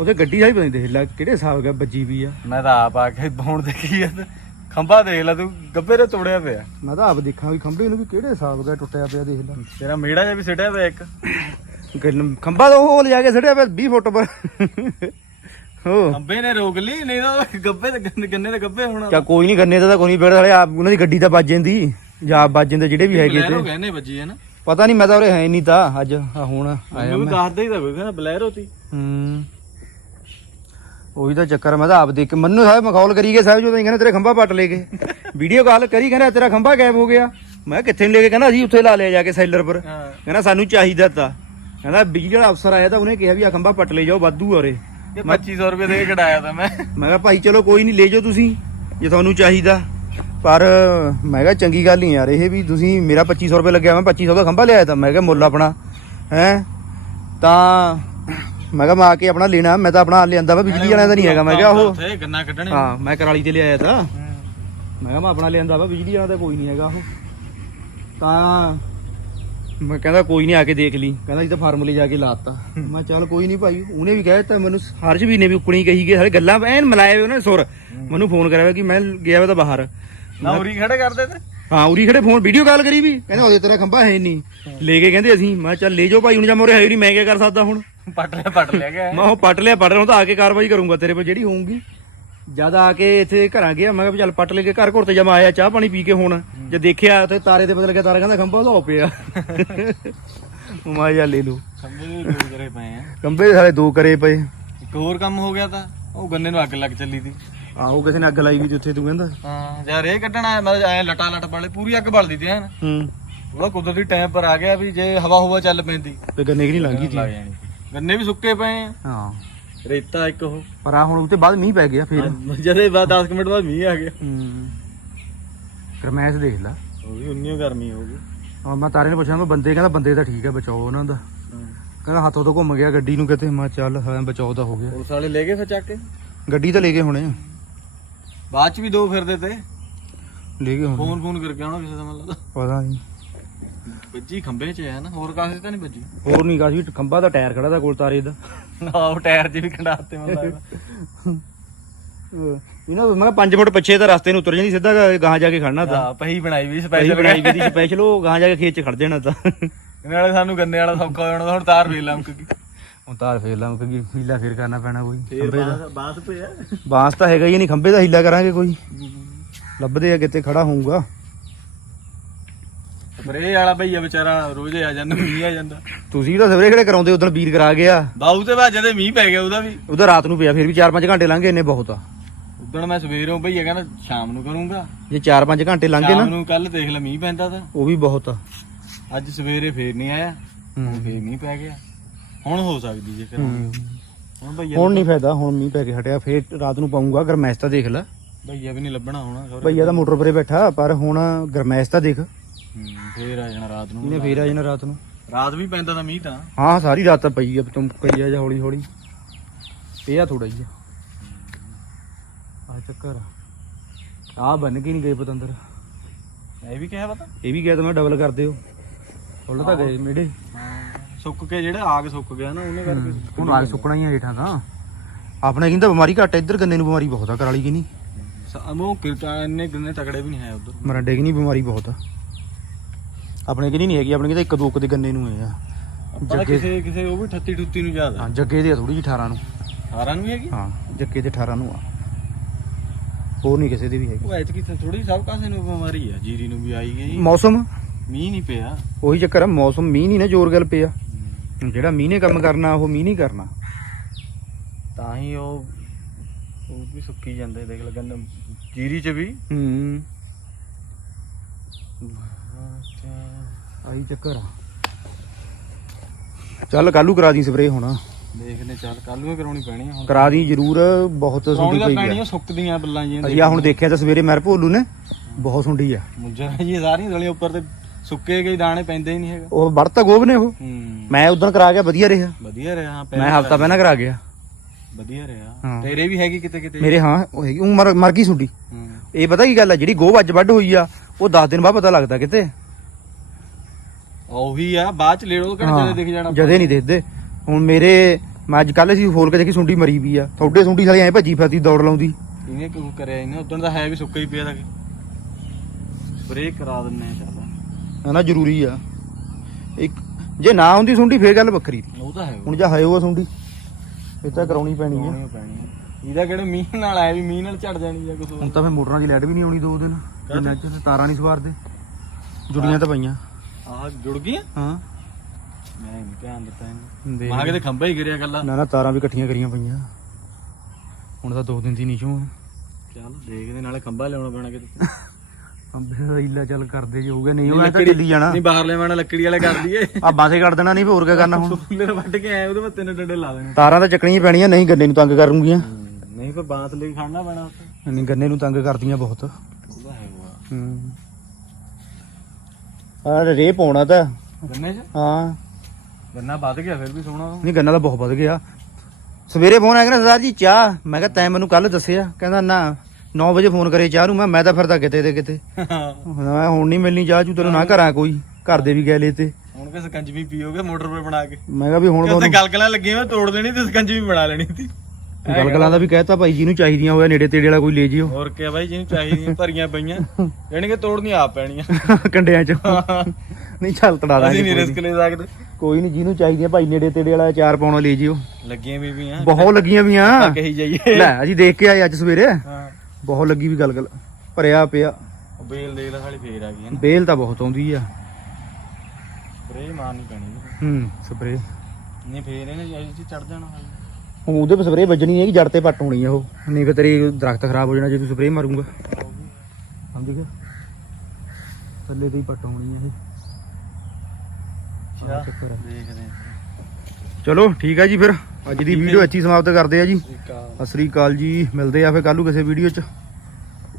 ਉਹਦੇ ਗੱਡੀ ਵਾਲੀ ਬਣੀ ਦੇਖ ਲੈ ਕਿਹੜੇ ਹਿਸਾਬ ਦਾ ਵੱਜੀ ਵੀ ਆ। ਮੈਂ ਤਾਂ ਆਪ ਆ ਕੇ ਬੌਣ ਦੇਖੀ ਆ ਤੇ ਖੰਭਾ ਦੇਖ ਲੈ ਤੂੰ ਗੱਬੇ ਤੇ ਤੋੜਿਆ ਪਿਆ। ਮੈਂ ਤਾਂ ਆਪ ਦੇਖਾਂ ਵੀ ਖੰਭੇ ਨੂੰ ਵੀ ਕਿਹੜੇ ਹਿਸਾਬ ਦਾ ਟੁੱਟਿਆ ਪਿਆ ਦੇਖ ਲੈ। ਤੇਰਾ ਮੇੜਾ ਜਿਹਾ ਵੀ ਸਿੱਟਿਆ ਪਿਆ ਇੱਕ। ਗੱਲ- ਖੰਭਾ ਤਾਂ ਉਹ ਲਿਜਾ ਕੇ ਸੜਿਆ ਪਿਆ 20 ਫੁੱਟ ਪਰ। ਹੋ ਨੇ ਰੋਕ ਲਈ ਨਹੀਂ ਤਾਂ ਗੱਬੇ ਤੇ ਗੰਨੇ- ਦੇ ਗੱਬੇ ਹੋਣਾ। ਚਾ ਕੋਈ ਨਹੀਂ ਗੰਨੇ ਦਾ ਤਾਂ ਕੋਈ ਨਹੀਂ ਬੇੜ ਵਾਲੇ ਆਪ ਉਹਨਾਂ ਦੀ ਗੱਡੀ ਤਾਂ ਵੱਜ ਜਾਂਦੀ। ਜਾਂ ਜਾਂਦੇ ਜਿਹੜੇ ਵੀ ਹੈਗੇ ਬਲੈਰੋ ਤੇ। ਕਹਿੰਦੇ ਵੱਜੀ ਹੈ ਨਾ। ਪਤਾ ਨਹੀਂ ਮੈਂ ਤਾਂ ਉਰੇ ਹੈ ਨਹੀਂ ਤਾਂ ਅੱਜ ਆਹ ਹੁਣ ਆਇਆ ਮੈਨੂੰ ਮੈਂ। ਦੱਸਦਾ ਹੀ ਤਾਂ ਕੋਈ ਕਹਿੰਦਾ ਬਲੈਰੋ ਤੀ। ਹੂੰ। ਉਹੀ ਤਾਂ ਚੱਕਰ ਆ, ਮੈਂ ਤਾਂ ਆਪ ਦੇਖ ਕੇ ਮੰਨੂ ਸਾਹਿਬ ਮਖੌਲ ਕਰੀ ਗਏ ਸਾਹਿਬ ਜਦੋਂ ਕਹਿੰਦੇ ਤੇਰੇ ਖੰਭਾ ਪੱਟ ਲੈ ਗਏ। ਵੀਡੀਓ ਕਾਲ ਕਰੀ ਕਹਿੰਦਾ ਤੇਰਾ ਖੰਭਾ ਗਾਇਬ ਹੋ ਗਿਆ। ਮੈਂ ਕਿਹਾ ਕਿੱਥੇ ਨੂੰ ਲੈ ਕੇ ਕਹਿੰਦਾ ਅਸੀਂ ਉੱਥੇ ਲਾ ਲਿਆ ਜਾ ਕੇ ਸੈਲਰ ਪਰ। ਹਾਂ। ਕਹਿੰਦਾ ਸਾਨੂੰ ਚਾਹੀਦਾ ਤਾਂ। ਕਹਿੰਦਾ ਬਿਜਲੀ ਵਾਲਾ ਅਫਸਰ ਆਇਆ ਤਾਂ ਉਹਨੇ ਕਿਹਾ ਵੀ ਆ ਖੰਭਾ ਪੱਟ ਲੈ ਜਾਓ ਵਾਧੂ ਉਰੇ। ਇਹ 2500 ਰੁਪਏ ਦੇ ਕੇ ਕਢਾਇਆ ਤਾਂ ਮੈਂ। ਮੈਂ ਕਿਹਾ ਭਾਈ ਚਲੋ ਕੋਈ ਨਹੀਂ ਲੈ ਜਾਓ ਤੁਸੀਂ ਜੇ ਤੁਹਾਨੂੰ ਚਾਹੀਦਾ। ਪਰ ਮੈਂ ਕਿਹਾ ਚੰਗੀ ਗੱਲ ਨਹੀਂ ਯਾਰ ਇਹ ਵੀ ਤੁਸੀਂ ਮੇਰਾ 2500 ਰੁਪਏ ਲੱਗਿਆ ਮੈਂ 2500 ਦਾ ਖੰਭਾ ਲਿਆਇਆ ਤਾਂ ਮੈਂ ਕਿਹਾ ਮੁੱਲ ਆਪਣਾ ਹੈ? ਤਾਂ ਮੈਂ ਕਿਹਾ ਮੈਂ ਆ ਕੇ ਆਪਣਾ ਲੈਣਾ ਮੈਂ ਤਾਂ ਆਪਣਾ ਲਿਆਂਦਾ ਵਾ ਬਿਜਲੀ ਵਾਲਿਆਂ ਦਾ ਨਹੀਂ ਹੈਗਾ ਮੈਂ ਕਿਹਾ ਉਹ। ਉੱਥੇ ਗੰਨਾ ਕੱਢਣੇ। ਹਾਂ ਮੈਂ ਕਰਾਲੀ ਤੇ ਲਿਆਇਆ ਤਾਂ। ਮੈਂ ਕਿਹਾ ਮੈਂ ਆਪਣਾ ਲਿਆਂਦਾ ਵਾ ਬਿਜਲੀ ਵਾਲਾ ਤਾਂ ਕੋਈ ਨਹੀਂ ਹੈਗਾ ਉਹ। ਤਾਂ ਮੈਂ ਕਹਿੰਦਾ ਕੋਈ ਨਹੀਂ ਆ ਕੇ ਦੇਖ ਲਈ। ਕਹਿੰਦਾ ਜੀ ਤਾਂ ਫਾਰਮੂਲੇ ਜਾ ਕੇ ਲਾਤਾ। ਮੈਂ ਚੱਲ ਕੋਈ ਨਹੀਂ ਭਾਈ ਉਹਨੇ ਵੀ ਕਹਿ ਦਿੱਤਾ ਮੈਨੂੰ ਹਰਸ਼ ਵੀ ਨੇ ਵੀ ਉਕਣੀ ਕਹੀ ਗਏ ਸਾਰੇ ਗੱਲਾਂ ਐਨ ਮਿਲਾਏ ਹੋਏ ਉਹਨੇ ਸੁਰ। ਮੈਨੂੰ ਫੋਨ ਕਰਿਆ ਹੋਇਆ ਕਿ ਮੈਂ ਗਿਆ ਵਾ ਤਾਂ ਬਾਹਰ। ਨਾ ਉਰੀ ਖੜੇ ਕਰਦੇ ਤੇ? ਹਾਂ ਉਰੀ ਖੜੇ ਫੋਨ ਵੀਡੀਓ ਕਾਲ ਕਰੀ ਵੀ। ਕਹਿੰਦਾ ਉਹਦੇ ਤੇਰਾ ਖੰਭਾ ਹੈ ਨਹੀਂ। ਲੈ ਕੇ ਕਹਿੰਦੇ ਅਸੀਂ ਮੈਂ ਚੱਲ ਲੈ ਜਾਓ ਭਾਈ ਹੁਣ ਜਾਂ ਮੋਰੇ ਹੈ ਨਹੀਂ ਮੈਂ ਕੀ ਕਰ ਸਕਦਾ ਹੁਣ? ਪੱਟ ਲਿਆ ਪੱਟ ਲਿਆ ਗਿਆ। ਮੈਂ ਉਹ ਪੱਟ ਲਿਆ ਪੱਟ ਲਿਆ ਹੁਣ ਤਾਂ ਆ ਕੇ ਕਾਰਵਾਈ ਕਰੂੰਗਾ ਤੇਰੇ ਪਰ ਜਿਹੜੀ ਹੋਊਗੀ। ਜਦ ਆ ਕੇ ਇੱਥੇ ਘਰਾਂ ਗਿਆ ਮੈਂ ਕਿਹਾ ਵੀ ਚੱਲ ਪੱਟ ਲੈ ਕੇ ਘਰ ਘੁਰ ਤੇ ਜਮਾ ਆਇਆ ਚਾਹ ਪਾਣੀ ਪੀ ਕੇ ਹੁਣ। ਜੇ ਦੇਖਿਆ ਤੇ ਤਾਰੇ ਤੇ ਬਦਲ ਗਿਆ ਤਾਰਾ ਕਹਿੰਦਾ ਖੰਭਾ ਧੋ ਪਿਆ। ਮਾ ਜਾ ਲੈ ਲੂ ਖੰਭੇ ਦੇ ਦੋ ਕਰੇ ਪਏ ਆ। ਖੰਭੇ ਦੇ ਸਾਰੇ ਦੋ ਕਰੇ ਪਏ। ਇੱਕ ਹੋਰ ਕੰਮ ਹੋ ਗਿਆ ਤਾਂ ਉਹ ਗੰਨੇ ਨੂੰ ਅੱਗ ਲੱਗ ਚੱਲੀ ਤੀ। ਆਹੋ ਕਿਸੇ ਨੇ ਅੱਗ ਲਾਈ ਵੀ ਉੱਥੇ ਤੂੰ ਕਹਿੰਦਾ। ਹਾਂ ਯਾਰ ਇਹ ਕੱਢਣਾ ਆਇਆ ਮੈਂ ਐ ਲਟਾ ਲਟ ਵਾਲੇ ਪੂਰੀ ਅੱਗ ਬਲਦੀ ਤੀ ਐਨ। ਹੂੰ। ਉਹਦਾ ਕੁਦਰਤੀ ਟਾਈਮ ਪਰ ਆ ਗਿਆ ਵੀ ਜੇ ਹਵਾ ਹੁਵਾ ਚੱਲ ਪੈਂਦੀ। ਤੇ ਗੰਨੇ ਕਿ ਨਹੀਂ ਲੰਗੀ ਤੀ? ਗੰਨੇ ਵੀ ਸੁੱਕੇ ਪਏ ਆ। ਹਾਂ। ਰੇਤਾ ਇੱਕ ਉਹ। ਪਰ ਆ ਹੁਣ ਉੱਤੇ ਬਾਅਦ ਮੀਂਹ ਪੈ ਗਿਆ ਫੇਰ। ਜਦੇ ਬਾਅਦ 10 ਮਿੰਟ ਬਾਅਦ ਮੀਂਹ ਆ ਗਿਆ। ਹੂੰ। ਗਰਮੈਸ਼ ਦੇਖ ਲੈ। ਉਹ ਵੀ ਉਨੀ ਗਰਮੀ ਹੋ ਗਈ ਹਾਂ ਮੈਂ ਤਾਰੇ ਨੂੰ ਪੁੱਛਿਆ ਮੈਂ ਬੰਦੇ ਕਹਿੰਦਾ ਬੰਦੇ ਤਾਂ ਠੀਕ ਹੈ ਬਚਾਓ ਉਹਨਾਂ ਦਾ। ਕਹਿੰਦਾ ਹੱਥੋਂ ਤੋਂ ਘੁੰਮ ਗਿਆ ਗੱਡੀ ਨੂੰ ਕਿਤੇ ਮੈਂ ਚੱਲ ਹਾਂ ਬਚਾਓ ਤਾਂ ਹੋ ਗਿਆ। ਪੁਲਿਸ ਵਾਲੇ ਲੈ ਗਏ ਫਿਰ ਚੱਕ ਕੇ? ਗੱਡੀ ਤਾਂ ਲੈ ਗਏ ਹੁਣੇ। ਬਾਅਦ ਚ ਵੀ ਦੋ ਫਿਰਦੇ ਤੇ। ਲੈ ਗਏ ਹੁਣ। ਫੋਨ ਫੋਨ ਕਰਕੇ ਆਉਣਾ ਕਿਸੇ ਦਾ ਮੈਨੂੰ ਲੱਗਦਾ ਪਤਾ ਨਹੀਂ। ਵੱਜੀ ਖੰਬੇ 'ਚ ਹੈ ਨਾ ਹੋਰ ਕਾਸੇ ਤਾਂ ਨਹੀਂ ਵੱਜੀ? ਹੋਰ ਨਹੀਂ ਕਾਸੀ ਖੰਭਾ ਦਾ ਟਾਇਰ ਖੜਾ ਦਾ ਕੋਲ ਤਾਰੇ ਦਾ। ਆਹ ਟਾਇਰ 'ਚ ਵੀ ਖੰਡਾਤੇ ਮੈਨੂੰ ਲੱਗਦਾ। ਇਹਨਾਂ ਮੈਂ 5 ਫੁੱਟ ਪਿੱਛੇ ਤਾਂ ਰਸਤੇ ਨੂੰ ਉਤਰ ਜਾਂਦੀ ਸਿੱਧਾ ਗਾਹਾਂ ਜਾ ਕੇ ਖੜਨਾ ਤਾਂ। ਹਾਂ ਪਹੀ ਬਣਾਈ ਵੀ ਪੈਸੇ ਸਪੈਸ਼ਲ ਬਣਾਈ ਵੀ ਦੀ ਸਪੈਸ਼ਲ ਉਹ ਗਾਹਾਂ ਜਾ ਕੇ ਖੇਤ 'ਚ ਖੜ ਜਾਣਾ ਤਾਂ। ਇਹਨਾਂ ਵਾਲੇ ਸਾਨੂੰ ਗੰਨੇ ਵਾਲਾ ਸੌਖਾ ਹੋ ਜਾਣਾ ਹੁਣ ਤਾਰ ਵੇਲ ਲੰਮ ਕਿਉਂਕਿ ਹੁਣ ਤਾਰ ਫੇਰ ਲਾਂ ਕਿਉਂਕਿ ਹੀਲਾ ਫੇਰ ਕਰਨਾ ਪੈਣਾ ਕੋਈ ਫੇਰ ਬਾਸ ਪਿਆ। ਬਾਂਸ ਤਾਂ ਹੈਗਾ ਹੀ ਨਹੀਂ ਖੰਭੇ ਦਾ ਹੀਲਾ ਕਰਾਂਗੇ ਕੋਈ। ਲੱਭਦੇ ਆ ਕਿਤੇ ਖੜਾ ਹੋਊਗਾ। ਸਪਰੇ ਵਾਲਾ ਭਈਆ ਵਿਚਾਰਾ ਰੋਜ਼ ਆ ਜਾਂਦਾ ਮੀਂਹ ਆ ਜਾਂਦਾ। ਤੁਸੀਂ ਤਾਂ ਸਵੇਰੇ ਖੜੇ ਕਰਾਉਂਦੇ ਉਦੋਂ ਵੀਰ ਕਰਾ ਗਿਆ। ਬਾਊ ਤੇ ਬਾਅਦ ਜਦੇ ਮੀਂਹ ਪੈ ਗਿਆ ਉਹਦਾ ਵੀ। ਉਹਦਾ ਰਾਤ ਨੂੰ ਪਿਆ ਫਿਰ ਵੀ 4-5 ਘੰਟੇ ਲੰਘੇ ਇੰਨੇ ਬਹੁਤ ਆ। ਉਦੋਂ ਮੈਂ ਸਵੇਰੋਂ ਭਈਆ ਕਹਿੰਦਾ ਸ਼ਾਮ ਨੂੰ ਕਰੂੰਗਾ। ਜੇ 4-5 ਘੰਟੇ ਲੰਘੇ ਸ਼ਾਮ ਨਾ। ਨੂੰ ਕੱਲ ਦੇਖ ਲੈ ਮੀਂਹ ਪੈਂਦਾ ਤਾਂ। ਉਹ ਵੀ ਬਹੁਤ ਆ। ਅੱਜ ਸਵੇਰੇ ਫੇਰ ਨਹੀਂ ਆਇਆ ਫੇਰ ਮੀਂਹ ਪੈ ਗਿਆ। ਹੁਣ ਹੋ ਸਕਦੀ ਜੇ ਕਰਾਂਗੇ ਹੁਣ ਭਈਆ ਹੁਣ ਨਹੀਂ ਫਾਇਦਾ ਹੁਣ ਮੀਂਹ ਪੈ ਕੇ ਹਟਿਆ ਫੇਰ ਰਾਤ ਨੂੰ ਪਾਉਂਗਾ ਗਰਮੈਸ਼ ਤਾਂ ਦੇਖ ਲੈ। ਭਈਆ ਵੀ ਨਹੀਂ ਲੱਭਣਾ ਹੋਣਾ ਭਈਆ ਤਾਂ ਮੋਟਰ ਪਰੇ ਬੈਠਾ ਪਰ ਹੁਣ ਗਰਮੈਸ਼ ਤਾਂ ਦੇਖ। ਫੇਰ ਆ ਜਾਣਾ ਰਾਤ ਨੂੰ। ਇਹਨੇ ਫੇਰ ਆ ਜਾਣਾ ਰਾਤ ਨੂੰ। ਰਾਤ ਵੀ ਪੈਂਦਾ ਤਾਂ ਮੀਂਹ ਤਾਂ। ਹਾਂ ਸਾਰੀ ਰਾਤ ਤਾਂ ਪਈ ਆ ਤੁਮ ਕਈ ਆ ਜਾ ਹੌਲੀ ਹੌਲੀ ਇਹ ਆ ਥੋੜਾ ਹੀ ਆ। ਚੱਕਰ ਆ। ਬਨ ਕੇ ਨਹੀਂ ਗਏ ਪਤੰਦਰ। ਇਹ ਵੀ ਕਿਹਾ ਪਤਾ ਇਹ ਵੀ ਕਿਹਾ ਤਾਂ ਮੈਂ ਡਬਲ ਕਰ ਦਿਓ। ਫੁੱਲ ਤਾਂ ਗਏ ਮੇੜੇ ਸੁੱਕ ਕੇ ਜਿਹੜਾ ਆਗ ਸੁੱਕ ਗਿਆ ਨਾ ਉਹਨੇ ਕਰਕੇ ਹੁਣ ਆਗ ਸੁੱਕਣਾ ਹੀ ਆ ਹੇਠਾਂ ਤਾਂ। ਆਪਣੇ ਕਹਿੰਦਾ ਬਿਮਾਰੀ ਘੱਟ ਇੱਧਰ ਗੰਨੇ ਨੂੰ ਬਿਮਾਰੀ ਬਹੁਤ ਆ ਕਰਾਲੀ ਕਿ ਨਹੀਂ ਸਮੋ ਕਿਰਤਾ ਇੰਨੇ ਗੰਨੇ ਤਕੜੇ ਵੀ ਨਹੀਂ ਹੈ ਉਧਰ। ਮਰਾਂਡੇ ਕਿ ਨਹੀਂ ਬਿਮਾਰੀ ਬਹੁਤ ਆ। ਆਪਣੇ ਕਿ ਨਹੀਂ ਹੈਗੀ ਆਪਣੇ ਕਹਿੰਦਾ ਇੱਕ ਦੋ ਕੁ ਦੇ ਗੰਨੇ ਨੂੰ ਹੈ ਆ। ਆਪਾਂ ਤਾਂ ਕਿਸੇ ਕਿਸੇ ਉਹ ਵੀ 38 38 ਨੂੰ ਜ਼ਿਆਦਾ। ਹਾਂ ਜੱਗੇ ਦੇ ਥੋੜੀ ਜਿਹੀ 18 ਨੂੰ। 18 ਨੂੰ ਵੀ ਹੈਗੀ? ਹਾਂ ਜੱਗੇ ਦੇ 18 ਨੂੰ ਆ। ਹੋਰ ਨਹੀਂ ਕਿਸੇ ਦੀ ਵੀ ਹੈਗੀ। ਉਹ ਐਤਕੀ ਥੋੜੀ ਸਭ ਕਾਸੇ ਨੂੰ ਬਿਮਾਰੀ ਆ ਜੀਰੀ ਨੂੰ ਵੀ ਆਈ ਗਈ। ਮੌਸਮ? ਮੀਂਹ ਨਹੀਂ ਪਿਆ। ਉਹੀ ਚੱਕਰ ਆ ਮੌਸਮ ਮੀਂਹ ਨਹੀਂ ਨਾ ਜ਼ੋਰ ਗੱਲ ਪਿਆ। ਜਿਹੜਾ ਮੀਂਹ ਨੇ ਕੰਮ ਕਰਨਾ ਉਹ ਮੀਂਹ ਨਹੀਂ ਕਰਨਾ। ਤਾਂ ਹੀ ਉਹ ਉਹ ਵੀ ਸੁੱਕੀ ਜਾਂਦੇ ਦੇਖ ਲੱਗਣ ਜੀਰੀ ਚ ਵੀ। ਹੂੰ। ਆਹੀ ਚੱਕਰ ਆ ਚੱਲ ਕੱਲੂ ਕਰਾ ਦੀ ਸਪਰੇ ਹੁਣ। ਦੇਖਦੇ ਚੱਲ ਕੱਲ ਨੂੰ ਕਰਾਉਣੀ ਪੈਣੀ ਆ ਹੁਣ। ਕਰਾ ਦੀ ਜ਼ਰੂਰ ਬਹੁਤ ਸੁੰਡੀ ਤਾਂ ਪਈ ਆ। ਆ ਸੁੱਕਦੀਆਂ ਬੱਲਾਂ ਜੀਆਂ ਅਸੀਂ ਆ ਹੁਣ ਦੇਖਿਆ। ਤਾਂ ਸਵੇਰੇ ਮਹਿਰ ਭੋਲੂ ਨੇ ਬਹੁਤ ਸੁੰਡੀ ਆ। ਮੁੰਜਰਾ ਜੀ ਸਾਰੀਆਂ ਗਲੀਆਂ ਉੱਪਰ ਤੇ ਸੁੱਕੇ ਗਏ ਦਾਣੇ ਪੈਂਦੇ ਹੀ ਨਹੀਂ ਹੈਗਾ। ਉਹ ਵੜਤਾ ਗੋਬ ਨੇ ਉਹ। ਹੂੰ। ਮੈਂ ਉਦੋਂ ਕਰਾ ਗਿਆ ਵਧੀਆ ਰਿਹਾ। ਵਧੀਆ ਰਿਹਾ ਹਾਂ, ਮੈਂ ਹਫਤਾ ਪਹਿਲਾਂ ਕਰਾ ਗਿਆ। ਵਧੀਆ ਰਿਹਾ। ਹਾਂ। ਤੇਰੇ ਵੀ ਹੈਗੀ ਕਿਤੇ ਕਿਤੇ? ਮੇਰੇ ਹਾਂ ਉਹ ਹੈਗੀ ਉਹ ਮਰ ਮਰ ਗਈ ਸੁੰਡੀ। ਹੂੰ। ਇਹ ਪਤਾ ਕੀ ਗੱਲ ਆ ਜਿਹੜੀ ਗੋਬ ਅੱਜ ਵੱਢ ਹੋਈ ਆ ਉਹ 10 ਦਿਨ ਬਾਅਦ ਪਤਾ ਲੱਗਦਾ ਕਿਤੇ। ਉਹੀ ਆ ਬਾਅਦ ਚ ਲੇੜੋ ਕਿਹੜਾ ਜਦੇ ਦਿਖ ਜਾਣਾ ਜਦੇ ਨਹੀਂ ਦੇਖਦੇ। ਹੁਣ ਮੇਰੇ ਮੈਂ ਅੱਜ ਕੱਲ ਸੀ ਫੋਲ ਕੇ ਦੇਖੀ ਸੁੰਡੀ ਮਰੀ ਵੀ ਆ। ਤੁਹਾਡੇ ਸੁੰਡੀ ਸਾਲੀ ਐ ਭੱਜੀ ਫਾਤੀ ਦੌੜ ਲਾਉਂਦੀ। ਇਹਨੇ ਕਿਉਂ ਕਰਿਆ ਇਹਨੇ? ਉਦੋਂ ਤਾਂ ਹੈ ਵੀ ਸੁੱਕਾ ਹੀ ਪਿਆ ਤਾਂ। ਸਪਰੇਅ ਕਰਾ ਦਿੰਨੇ ਆ ਚੱਲ। ਹਨਾ ਜ਼ਰੂਰੀ ਆ। ਇੱਕ ਜੇ ਨਾ ਹੁੰਦੀ ਸੁੰਡੀ ਫੇਰ ਗੱਲ ਵੱਖਰੀ। ਸੀ ਉਹ ਤਾਂ ਹੈ ਹੁਣ ਜਾਂ ਹੈ ਉਹ ਸੁੰਡੀ ਇਹ ਤਾਂ ਕਰਾਉਣੀ ਪੈਣੀ ਆ। ਆ। ਇਹਦਾ ਕਿਹੜਾ ਮੀਂਹ ਨਾਲ ਆਇਆ ਵੀ ਮੀਂਹ ਨਾਲ ਝੜ ਜਾਣੀ ਜਾਂ ਕੁਝ ਹੁਣ ਤਾਂ ਫੇ ਮੋਟਰਾਂ ਦੀ ਲਾਈਟ ਵੀ ਨਹੀਂ ਆਉਣੀ ਦੋ ਦਿਨ। ਜਿੰਨਾ ਚ ਤਾਰਾਂ ਨਹੀਂ ਸਵਾਰਦੇ। ਜੁੜੀਆਂ ਤਾਂ ਪਈਆਂ। ਆਹ ਜੁੜ ਗਈਆਂ? ਹਾਂ। ਮੈਂ ਨਹੀਂ ਧਿਆਨ ਦਿੱਤਾ ਇਹਨੂੰ। ਦੇਖ ਮਾਂ ਕਿਤੇ ਖੰਭਾ ਹੀ ਗਿਰਿਆ ਗੱਲਾਂ ਨਾ ਨਾ ਤਾਰਾਂ ਵੀ ਇਕੱਠੀਆਂ ਕਰੀਆਂ ਪਈਆਂ। ਹੁਣ ਤਾਂ ਦੋ ਦਿਨ ਦੀ ਨੀਚੋਂ ਚੱਲ ਦੇਖਦੇ ਨਾਲੇ ਖੰਭਾ ਲਿਆਉਣਾ ਪੈਣਾ ਕਿਤੇ। ਅੰਬੇ ਦਾ ਇਲਾ ਚੱਲ ਕਰਦੇ ਜੇ ਹੋਊਗਾ ਨਹੀਂ ਉਹ ਐ ਤਾਂ ਢਿੱਲੀ ਜਾਣਾ। ਨਹੀਂ ਬਾਹਰ ਲੈਵਾਣਾ ਲੱਕੜੀ ਵਾਲਾ ਕਰ ਦਈਏ ਆ ਬਾਸੇ ਕੱਢ ਦੇਣਾ ਨਹੀਂ ਹੋਰ ਕਰਨਾ ਹੁਣ? ਵੱਢ ਕੇ ਆਏ ਉਹਦੇ ਵਿੱਚ ਤਿੰਨ ਡੰਡੇ ਲਾ ਦੇਣੇ। ਤਾਰਾਂ ਤਾਂ ਚੱਕਣੀਆਂ ਪੈਣੀਆਂ ਨਹੀਂ ਗੰਨੇ ਨੂੰ ਤੰਗ ਕਰੂੰਗੀਆਂ ਨਹੀਂ ਫਿਰ ਬਾਂਸ ਲੈ ਕੇ ਖੜਨਾ ਪੈਣਾ ਉੱਥੇ। ਨਹੀਂ ਗੰਨੇ ਨੂੰ ਤੰਗ ਕਰਦੀਆਂ ਬਹੁਤ। ਉਹਦਾ ਹੈ ਉਹ ਹੂੰ। ਆ ਰੇ ਪਾਉਣਾ ਤਾਂ। ਗੰਨੇ ਚ? ਹਾਂ। ਗੰਨਾ ਵੱਧ ਗਿਆ ਫਿਰ ਵੀ ਸੋਹਣਾ ਨਹੀਂ ਗੰਨਾ ਤਾਂ ਬਹੁਤ ਵੱਧ ਗਿਆ। ਸਵੇਰੇ ਫੋਨ ਆਇਆ ਕਹਿੰਦਾ ਸਰਦਾਰ ਜੀ ਚਾਹ। ਮੈਂ ਕਿਹਾ ਤੈਂ ਮੈਨੂੰ ਕੱਲ ਦੱਸਿਆ। ਕਹਿੰਦਾ ਨਾ 9 ਵਜੇ ਫੋਨ ਕਰੇ ਚਾਹ ਨੂੰ। ਮੈਂ ਮੈਂ ਤਾਂ ਫਿਰਦਾ ਕਿਤੇ ਤੇ ਕਿਤੇ। ਮੈਂ ਹੁਣ ਨਹੀਂ ਮਿਲਣੀ ਚਾਹ ਚੂ ਤੈਨੂੰ ਨਾ ਘਰਾਂ ਕੋਈ। ਘਰ ਦੇ ਵੀ ਗਏ ਲੇ ਤੇ। ਹੁਣ ਕਿ ਸਕੰਜਵੀ ਪੀਓਗੇ ਮੋਟਰ 'ਤੇ ਬਣਾ ਕੇ। ਮੈਂ ਕਿਹਾ ਵੀ ਹੁਣ ਉੱਥੇ ਤੁਹਾਨੂੰ ਗਲਗਲਾਂ ਲੱਗੀਆਂ ਮੈਂ ਤੋੜ ਦੇਣੀ ਤੇ ਸਕੰਜਵੀ ਬਣਾ ਲੈਣੀ ਸੀ। ਗਲਗਲਾਂ ਦਾ ਵੀ ਕਹਿਤਾ ਭਾਈ ਜੀ ਨੂੰ ਚਾਹੀਦੀਆਂ ਹੋਇਆ ਨੇੜੇ ਤੇੜੇ ਵਾਲਾ ਕੋਈ ਲੈ ਜਿਓ। ਹੋਰ ਕੀ ਬਾਈ ਜਿਹਨੂੰ ਚਾਹੀਦੀਆਂ ਭਰੀਆਂ ਪਈਆਂ ਜਾਣੀ ਕਿ ਤੋੜਨੀਆਂ ਆਪ ਪੈਣੀਆਂ। ਕੰਡਿਆਂ ਚ। ਨਹੀਂ ਚੱਲ ਤੜਾ ਅਸੀਂ ਨਹੀਂ ਦਾਂਗੇ ਰਿਸਕ ਲੈ ਸਕਦੇ। ਕੋਈ ਨਹੀਂ ਜਿਹਨੂੰ ਚਾਹੀਦੀਆਂ ਭਾਈ ਨੇੜੇ ਤੇੜੇ ਵਾਲਾ ਚਾਰ ਪਾਉਣਾ ਲੈ ਜਿਓ। ਲੱਗੀਆਂ ਬੀਬੀਆਂ ਬਹੁਤ ਲੱਗੀਆਂ ਵੀਆਂ ਕਹੀ ਜਾਈਏ। ਲੈ ਅਸੀਂ ਦੇਖ ਕੇ ਆਏ ਅੱਜ ਸਵੇਰੇ। ਹਾਂ। ਬਹੁਤ ਲੱਗੀ ਵੀ ਗਲਗਲ ਭਰਿਆ ਪਿਆ। ਬੇਲ ਦੇਖ ਲੈ ਸਾਲੀ ਫੇਰ ਆ ਗਈ ਨਾ। ਬੇਲ ਤਾਂ ਬਹੁਤ ਆਉਂਦੀ ਆ। ਸਪਰੇ ਮਾਰਨੀ ਪੈਣੀ। ਹੂੰ। ਸਪਰੇ ਨਹੀਂ ਫੇਰ ਇਹਨੇ ਜੀ ਚੜ ਜਾਣਾ ਉਹਦੇ ਪਰ ਸਪਰੇ ਵੱਜਣੀ ਹੈ ਕਿ ਜੜ ਤੇ ਪੱਟ ਹੋਣੀ ਆ ਉਹ। ਨਹੀਂ ਫਿਰ ਤੇਰੀ ਦਰਖਤ ਖਰਾਬ ਹੋ ਜਾਣਾ ਜੇ ਤੂੰ ਸਪਰੇ ਮਾਰੂੰਗਾ। ਸਮਝ ਗਿਆ ਥੱਲੇ ਤੇ ਹੀ ਪੱਟ ਹੋਣੀ ਹੈ ਇਹ। ਆਹ ਚੱਕਰ ਆ। ਦੇਖਦੇ ਚਲੋ ਠੀਕ ਹੈ ਜੀ ਫਿਰ। ਅੱਜ ਦੀ ਵੀਡੀਓ ਇੱਥੇ ਹੀ ਸਮਾਪਤ ਕਰਦੇ ਆ ਜੀ। ਸਤਿ ਸ੍ਰੀ ਅਕਾਲ। ਜੀ। ਮਿਲਦੇ ਆ ਫਿਰ ਕੱਲ੍ਹ ਨੂੰ ਕਿਸੇ ਵੀਡੀਓ 'ਚ।